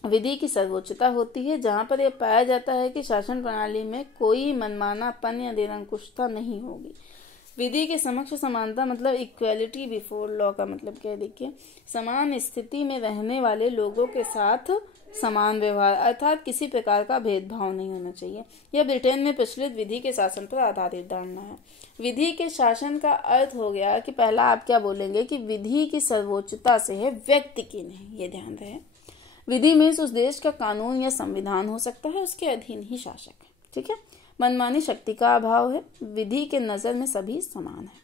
विधि की सर्वोच्चता होती है, जहां पर यह पाया जाता है कि शासन प्रणाली में कोई मनमानापन या निरंकुशता नहीं होगी। विधि के समक्ष समानता मतलब इक्वेलिटी बिफोर लॉ का मतलब क्या है, देखिए, समान स्थिति में रहने वाले लोगों के साथ समान व्यवहार, अर्थात किसी प्रकार का भेदभाव नहीं होना चाहिए। यह ब्रिटेन में प्रचलित विधि के शासन पर आधारित धारणा है। विधि के शासन का अर्थ हो गया कि पहला आप क्या बोलेंगे कि विधि की सर्वोच्चता से है, व्यक्ति की नहीं, ये ध्यान रहे। विधि में उस देश का कानून या संविधान हो सकता है, उसके अधीन ही शासक है। ठीक है। मनमानी शक्ति का अभाव है, विधि के नजर में सभी समान है।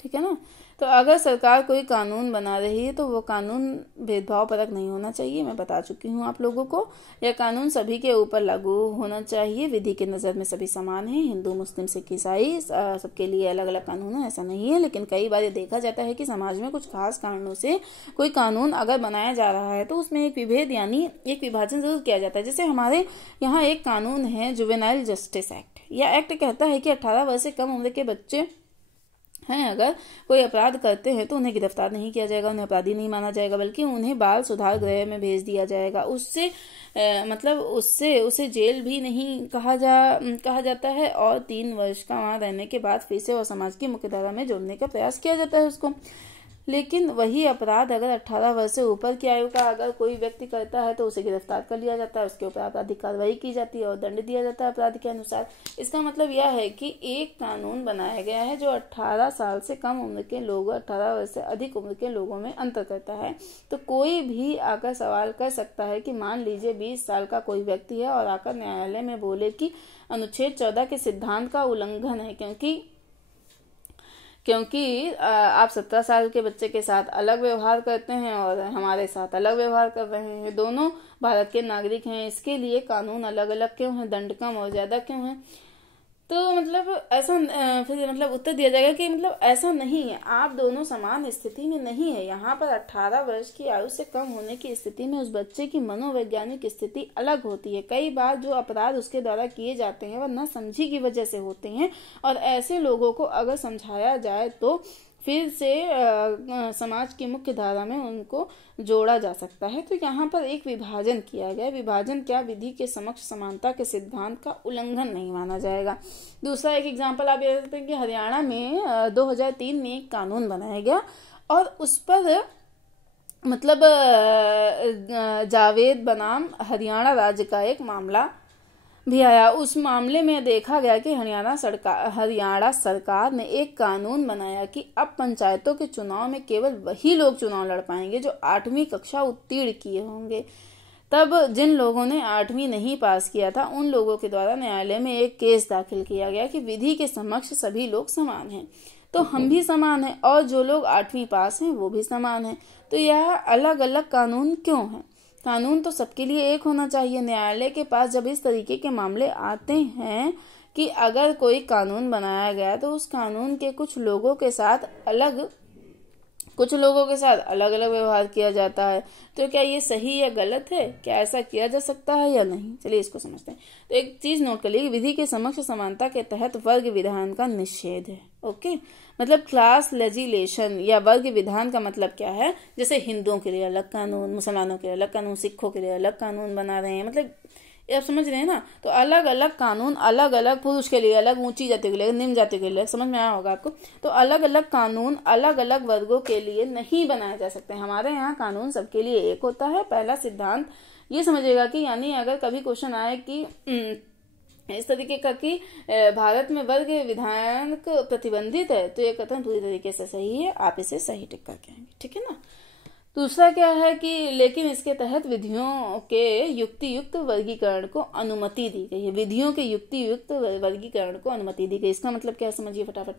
ठीक है ना। तो अगर सरकार कोई कानून बना रही है तो वो कानून भेदभाव परक नहीं होना चाहिए, मैं बता चुकी हूँ आप लोगों को। यह कानून सभी के ऊपर लागू होना चाहिए, विधि के नज़र में सभी समान हैं, हिंदू मुस्लिम सिख ईसाई सबके लिए अलग अलग कानून है, ऐसा नहीं है। लेकिन कई बार ये देखा जाता है कि समाज में कुछ खास कारणों से कोई कानून अगर बनाया जा रहा है तो उसमें एक विभेद यानी एक विभाजन जरूर किया जाता है। जैसे हमारे यहाँ एक कानून है जुवेनाइल जस्टिस एक्ट। यह एक्ट कहता है कि 18 वर्ष से कम उम्र के बच्चे हैं अगर कोई अपराध करते हैं तो उन्हें गिरफ्तार नहीं किया जाएगा, उन्हें अपराधी नहीं माना जाएगा, बल्कि उन्हें बाल सुधार गृह में भेज दिया जाएगा। उससे मतलब उससे उसे जेल भी नहीं कहा जाता है और 3 वर्ष का वहां रहने के बाद फिर से और समाज की मुख्यधारा में जोड़ने का प्रयास किया जाता है उसको। लेकिन वही अपराध अगर 18 वर्ष से ऊपर की आयु का अगर कोई व्यक्ति करता है तो उसे गिरफ्तार कर लिया जाता है, उसके ऊपर आपराधिक कार्रवाई की जाती है और दंड दिया जाता है अपराध के अनुसार। इसका मतलब यह है कि एक कानून बनाया गया है जो 18 साल से कम उम्र के लोगों, 18 वर्ष से अधिक उम्र के लोगों में अंतर करता है। तो कोई भी आकर सवाल कर सकता है कि मान लीजिए 20 साल का कोई व्यक्ति है और आकर न्यायालय में बोले कि अनुच्छेद 14 के सिद्धांत का उल्लंघन है, क्योंकि आप 17 साल के बच्चे के साथ अलग व्यवहार करते हैं और हमारे साथ अलग व्यवहार कर रहे हैं, दोनों भारत के नागरिक हैं, इसके लिए कानून अलग अलग क्यों है, दंड कम और ज्यादा क्यों है। तो मतलब ऐसा फिर मतलब उत्तर दिया जाएगा कि मतलब ऐसा नहीं है, आप दोनों समान स्थिति में नहीं है। यहाँ पर 18 वर्ष की आयु से कम होने की स्थिति में उस बच्चे की मनोवैज्ञानिक स्थिति अलग होती है। कई बार जो अपराध उसके द्वारा किए जाते हैं वह नासमझी की वजह से होते हैं और ऐसे लोगों को अगर समझाया जाए तो फिर से समाज की मुख्य धारा में उनको जोड़ा जा सकता है। तो यहाँ पर एक विभाजन किया गया। विभाजन क्या, विधि के समक्ष समानता के सिद्धांत का उल्लंघन नहीं माना जाएगा। दूसरा एक एग्जाम्पल आप ये दे सकते हैं कि हरियाणा में 2003 में एक कानून बनाया गया और उस पर मतलब जावेद बनाम हरियाणा राज्य का एक मामला भी आया। उस मामले में देखा गया कि हरियाणा सरकार ने एक कानून बनाया कि अब पंचायतों के चुनाव में केवल वही लोग चुनाव लड़ पाएंगे जो 8वीं कक्षा उत्तीर्ण किए होंगे। तब जिन लोगों ने 8वीं नहीं पास किया था उन लोगों के द्वारा न्यायालय में एक केस दाखिल किया गया कि विधि के समक्ष सभी लोग समान हैं, तो हम भी समान हैं और जो लोग 8वीं पास हैं वो भी समान हैं। तो यह अलग अलग कानून क्यों है? कानून तो सबके लिए एक होना चाहिए। न्यायालय के पास जब इस तरीके के मामले आते हैं कि अगर कोई कानून बनाया गया तो उस कानून के कुछ लोगों के साथ अलग अलग व्यवहार किया जाता है, तो क्या ये सही या गलत है? क्या ऐसा किया जा सकता है या नहीं? चलिए इसको समझते हैं। तो एक चीज नोट कर लीजिए, विधि के समक्ष समानता के तहत वर्ग विधान का निषेध है। ओके, मतलब क्लास लेजिस्लेशन या वर्ग विधान का मतलब क्या है? जैसे हिंदुओं के लिए अलग कानून, मुसलमानों के लिए अलग कानून, सिखों के लिए अलग कानून बना रहे हैं, मतलब आप समझ रहे हैं ना। तो अलग अलग कानून, अलग अलग पुरुष के लिए अलग, ऊंची जाति के लिए, निम्न जाति के लिए, समझ में आया होगा आपको। तो अलग अलग कानून अलग अलग वर्गों के लिए नहीं बनाए जा सकते। हमारे यहाँ कानून सबके लिए एक होता है। पहला सिद्धांत ये समझिएगा कि यानी अगर कभी क्वेश्चन आए कि इस तरीके का कि भारत में वर्ग विधान प्रतिबंधित है, तो ये कथन पूरी तरीके से सही है, आप इसे सही टिक करके आएंगे। ठीक है ना। दूसरा क्या है कि लेकिन इसके तहत विधियों के युक्ति युक्त वर्गीकरण को अनुमति दी गई है। विधियों के युक्ति युक्त वर्गीकरण को अनुमति दी गई, इसका मतलब क्या समझिए फटाफट।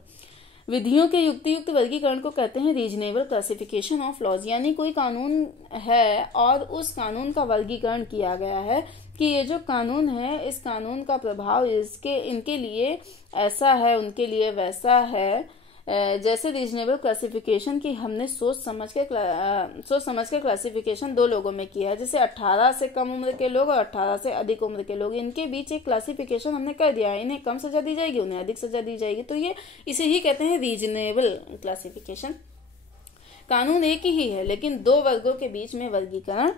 विधियों के युक्ति युक्त वर्गीकरण को कहते हैं रीजनेबल क्लासिफिकेशन ऑफ लॉज। यानी कोई कानून है और उस कानून का वर्गीकरण किया गया है कि ये जो कानून है, इस कानून का प्रभाव इनके लिए ऐसा है, उनके लिए वैसा है। जैसे रीजनेबल क्लासिफिकेशन की हमने सोच समझ के क्लासिफिकेशन 2 लोगों में किया है, जैसे 18 से कम उम्र के लोग और 18 से अधिक उम्र के लोग, इनके बीच एक क्लासिफिकेशन हमने कर दिया है। इन्हें कम सजा दी जाएगी, उन्हें अधिक सजा दी जाएगी। तो ये इसे ही कहते हैं रीजनेबल क्लासिफिकेशन। कानून एक ही है लेकिन 2 वर्गों के बीच में वर्गीकरण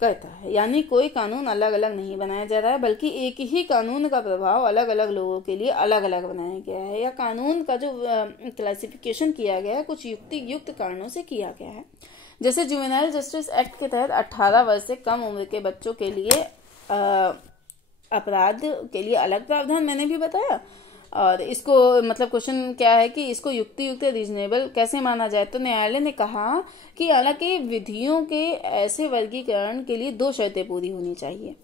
करता है। यानी कोई कानून अलग अलग नहीं बनाया जा रहा है, बल्कि एक ही कानून का प्रभाव अलग अलग लोगों के लिए अलग अलग बनाया गया है। या कानून का जो क्लासिफिकेशन किया गया है कुछ युक्त कारणों से किया गया है। जैसे जुवेनाइल जस्टिस एक्ट के तहत 18 वर्ष से कम उम्र के बच्चों के लिए अपराध के लिए अलग प्रावधान मैंने भी बताया। और इसको मतलब क्वेश्चन क्या है कि इसको युक्ति युक्त रीजनेबल कैसे माना जाए। तो न्यायालय ने कहा कि हालांकि विधियों के ऐसे वर्गीकरण के लिए 2 शर्तें पूरी होनी चाहिए।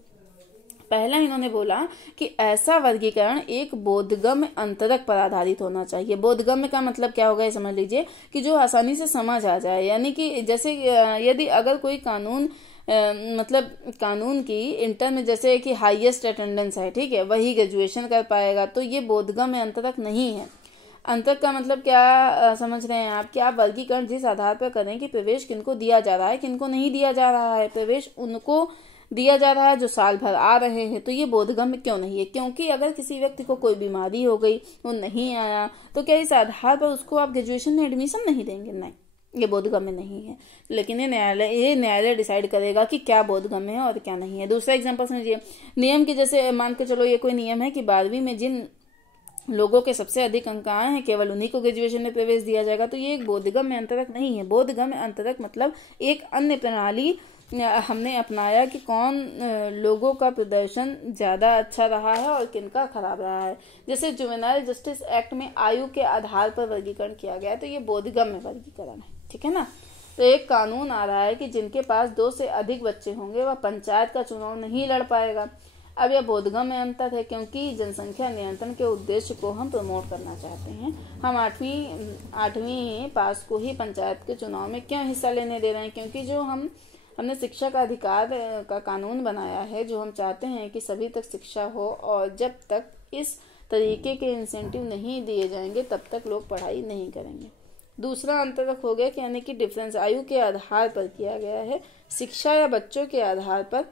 पहला इन्होंने बोला कि ऐसा वर्गीकरण एक बोधगम्य अंतरक पर आधारित होना चाहिए। बोधगम्य का मतलब क्या होगा ये समझ लीजिए कि जो आसानी से समझ आ जाए, यानी कि जैसे यदि अगर कोई कानून मतलब कानून की इंटर में जैसे कि हाईएस्ट अटेंडेंस है, ठीक है, वही ग्रेजुएशन कर पाएगा, तो ये बोधगम्य अंतरक नहीं है। अंतरक का मतलब क्या समझ रहे हैं आप? कि आप वर्गीकरण जिस आधार पर करें कि प्रवेश किनको दिया जा रहा है, किनको नहीं दिया जा रहा है। प्रवेश उनको दिया जा रहा है जो साल भर आ रहे हैं, तो ये बोधगम्य क्यों नहीं है? क्योंकि अगर किसी व्यक्ति को कोई बीमारी हो गई, वो नहीं आया, तो क्या इस आधार पर उसको आप ग्रेजुएशन में एडमिशन नहीं देंगे? नहीं, ये बोधगम्य नहीं है। लेकिन ये न्यायालय डिसाइड करेगा कि क्या बोधगम्य है और क्या नहीं है। दूसरा एग्जांपल समझिए, नियम की जैसे मान के चलो ये कोई नियम है कि 12वीं में जिन लोगों के सबसे अधिक अंक आए हैं केवल उन्हीं को ग्रेजुएशन में प्रवेश दिया जाएगा, तो ये एक बोधगम्य अंतरक नहीं है। बोधगम्य अंतरक मतलब एक अन्य प्रणाली हमने अपनाया कि कौन लोगों का प्रदर्शन ज्यादा अच्छा रहा है और किनका खराब रहा है। जैसे जुवेनाइल जस्टिस एक्ट में आयु के आधार पर वर्गीकरण किया गया है, तो ये बोधगम्य वर्गीकरण है, ठीक है ना। तो एक कानून आ रहा है कि जिनके पास 2 से अधिक बच्चे होंगे वह पंचायत का चुनाव नहीं लड़ पाएगा। अब यह बोधगम्य अंतर है क्योंकि जनसंख्या नियंत्रण के उद्देश्य को हम प्रमोट करना चाहते हैं। हम आठवीं पास को ही पंचायत के चुनाव में क्यों हिस्सा लेने दे रहे हैं? क्योंकि जो हमने शिक्षा का अधिकार का कानून बनाया है, जो हम चाहते हैं कि सभी तक शिक्षा हो, और जब तक इस तरीके के इंसेंटिव नहीं दिए जाएंगे तब तक लोग पढ़ाई नहीं करेंगे। दूसरा अंतरक हो गया कि यानी कि डिफरेंस आयु के आधार पर किया गया है, शिक्षा या बच्चों के आधार पर,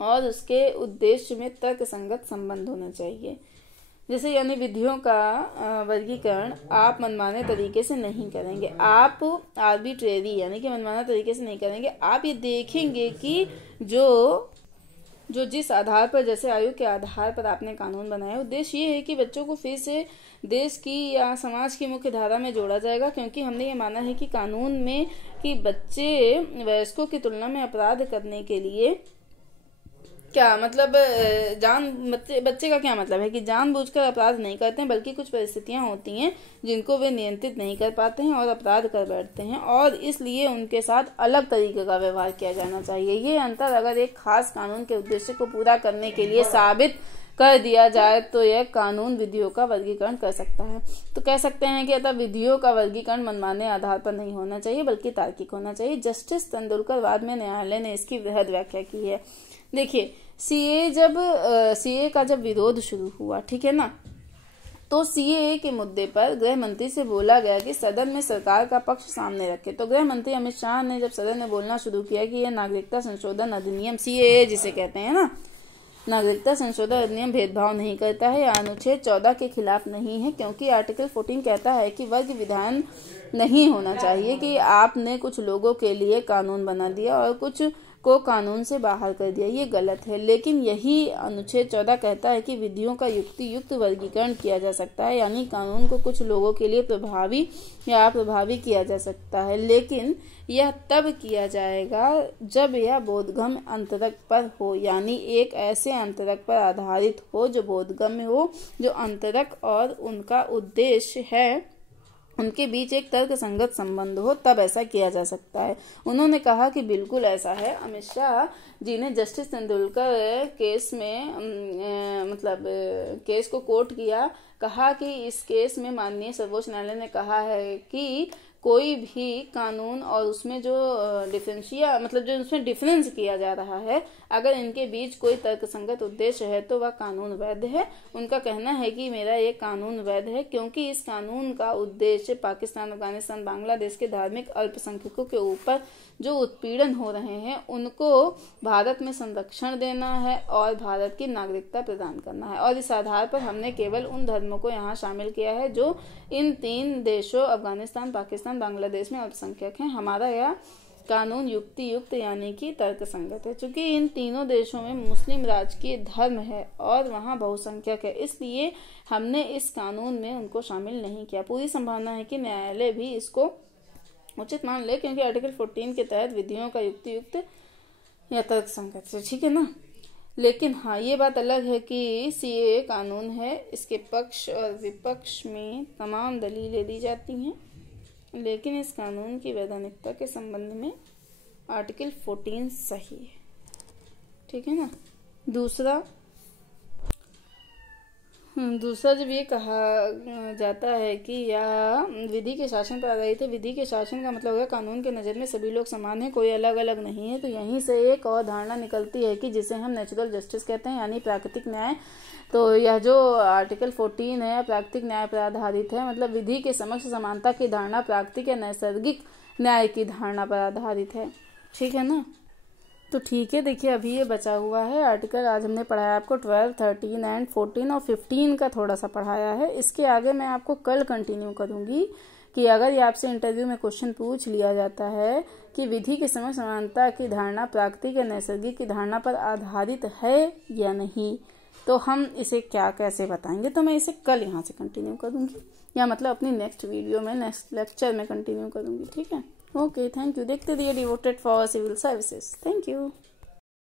और उसके उद्देश्य में तर्कसंगत संबंध होना चाहिए। जैसे यानी विधियों का वर्गीकरण आप मनमाने तरीके से नहीं करेंगे, आप आर्बिट्रेरी यानी कि मनमाना तरीके से नहीं करेंगे। आप ये देखेंगे कि जो जिस आधार पर, जैसे आयु के आधार पर आपने कानून बनाया, उद्देश्य ये है कि बच्चों को फिर से देश की या समाज की मुख्य धारा में जोड़ा जाएगा। क्योंकि हमने ये माना है कि कानून में कि बच्चे वयस्कों की तुलना में अपराध करने के लिए क्या मतलब बच्चे का क्या मतलब है कि जानबूझकर अपराध नहीं करते हैं, बल्कि कुछ परिस्थितियां होती हैं जिनको वे नियंत्रित नहीं कर पाते हैं और अपराध कर बैठते हैं, और इसलिए उनके साथ अलग तरीके का व्यवहार किया जाना चाहिए। ये अंतर अगर एक खास कानून के उद्देश्य को पूरा करने के लिए साबित कर दिया जाए तो यह कानून विधियों का वर्गीकरण कर सकता है। तो कह सकते हैं कि अतः विधियों का वर्गीकरण मनमाने आधार पर नहीं होना चाहिए बल्कि तार्किक होना चाहिए। जस्टिस तेंदुलकर बाद में न्यायालय ने इसकी वृहद व्याख्या की है। देखिए, सीए का जब विरोध शुरू हुआ, ठीक है ना, तो सीए के मुद्दे पर गृह मंत्री से बोला गया कि सदन में सरकार का पक्ष सामने रखे। तो गृह मंत्री अमित शाह ने जब सदन में बोलना शुरू किया कि यह नागरिकता संशोधन अधिनियम सीएए जिसे कहते हैं ना, नागरिकता संशोधन अधिनियम भेदभाव नहीं करता है या अनुच्छेद 14 के खिलाफ नहीं है, क्योंकि आर्टिकल 14 कहता है कि वर्ग विधान नहीं होना चाहिए कि आपने कुछ लोगों के लिए कानून बना दिया और कुछ को कानून से बाहर कर दिया, ये गलत है। लेकिन यही अनुच्छेद 14 कहता है कि विधियों का युक्त वर्गीकरण किया जा सकता है, यानी कानून को कुछ लोगों के लिए प्रभावी या अप्रभावी किया जा सकता है, लेकिन यह तब किया जाएगा जब यह बोधगम्य अंतरक पर हो, यानी एक ऐसे अंतरक पर आधारित हो जो बोधगम्य हो, जो अंतरक और उनका उद्देश्य है उनके बीच एक तर्क संगत संबंध हो, तब ऐसा किया जा सकता है। उन्होंने कहा कि बिल्कुल ऐसा है। अमित शाह जी ने जस्टिस तेंदुलकर केस में केस को कोट किया, कहा कि इस केस में माननीय सर्वोच्च न्यायालय ने कहा है कि कोई भी कानून और उसमें जो जो उसमें डिफरेंस किया जा रहा है, अगर इनके बीच कोई तर्कसंगत उद्देश्य है तो वह कानून वैध है। उनका कहना है कि मेरा ये कानून वैध है क्योंकि इस कानून का उद्देश्य पाकिस्तान, अफगानिस्तान, बांग्लादेश के धार्मिक अल्पसंख्यकों के ऊपर जो उत्पीड़न हो रहे हैं उनको भारत में संरक्षण देना है और भारत की नागरिकता प्रदान करना है। और इस आधार पर हमने केवल उन धर्मों को यहाँ शामिल किया है जो इन 3 देशों अफगानिस्तान, पाकिस्तान, बांग्लादेश में अल्पसंख्यक हैं। हमारा यह कानून युक्त यानी कि तर्कसंगत है। चूंकि इन तीनों देशों में मुस्लिम राजकीय धर्म है और वहाँ बहुसंख्यक है, इसलिए हमने इस कानून में उनको शामिल नहीं किया। पूरी संभावना है कि न्यायालय भी इसको उचित मान ले, क्योंकि आर्टिकल 14 के तहत विधियों का युक्त या तर्कसंगत है, ठीक है ना। लेकिन हाँ, ये बात अलग है कि सीएए कानून है, इसके पक्ष और विपक्ष में तमाम दलीलें दी जाती हैं, लेकिन इस कानून की वैधानिकता के संबंध में आर्टिकल 14 सही है। ठीक है ना। दूसरा जब ये कहा जाता है कि यह विधि के शासन पर आधारित है, विधि के शासन का मतलब है कानून के नज़र में सभी लोग समान हैं, कोई अलग अलग नहीं है। तो यहीं से एक और धारणा निकलती है कि जिसे हम नेचुरल जस्टिस कहते हैं, यानी प्राकृतिक न्याय। तो यह जो आर्टिकल 14 है प्राकृतिक न्याय पर आधारित है, मतलब विधि के समक्ष समानता की धारणा प्राकृतिक या नैसर्गिक न्याय की धारणा पर आधारित है। ठीक है ना। तो ठीक है, देखिए अभी ये बचा हुआ है आर्टिकल, आज हमने पढ़ाया आपको 12, 13 एंड 14 और 15 का थोड़ा सा पढ़ाया है। इसके आगे मैं आपको कल कंटिन्यू करूँगी कि अगर ये आपसे इंटरव्यू में क्वेश्चन पूछ लिया जाता है कि विधि के समक्ष समानता की धारणा प्राकृतिक या नैसर्गिक की धारणा पर आधारित है या नहीं, तो हम इसे कैसे बताएंगे। तो मैं इसे कल यहाँ से कंटिन्यू करूँगी, या मतलब अपनी नेक्स्ट वीडियो में, नेक्स्ट लेक्चर में कंटिन्यू करूँगी। ठीक है। Okay, thank you. देखते रहिए devoted for civil services. Thank you.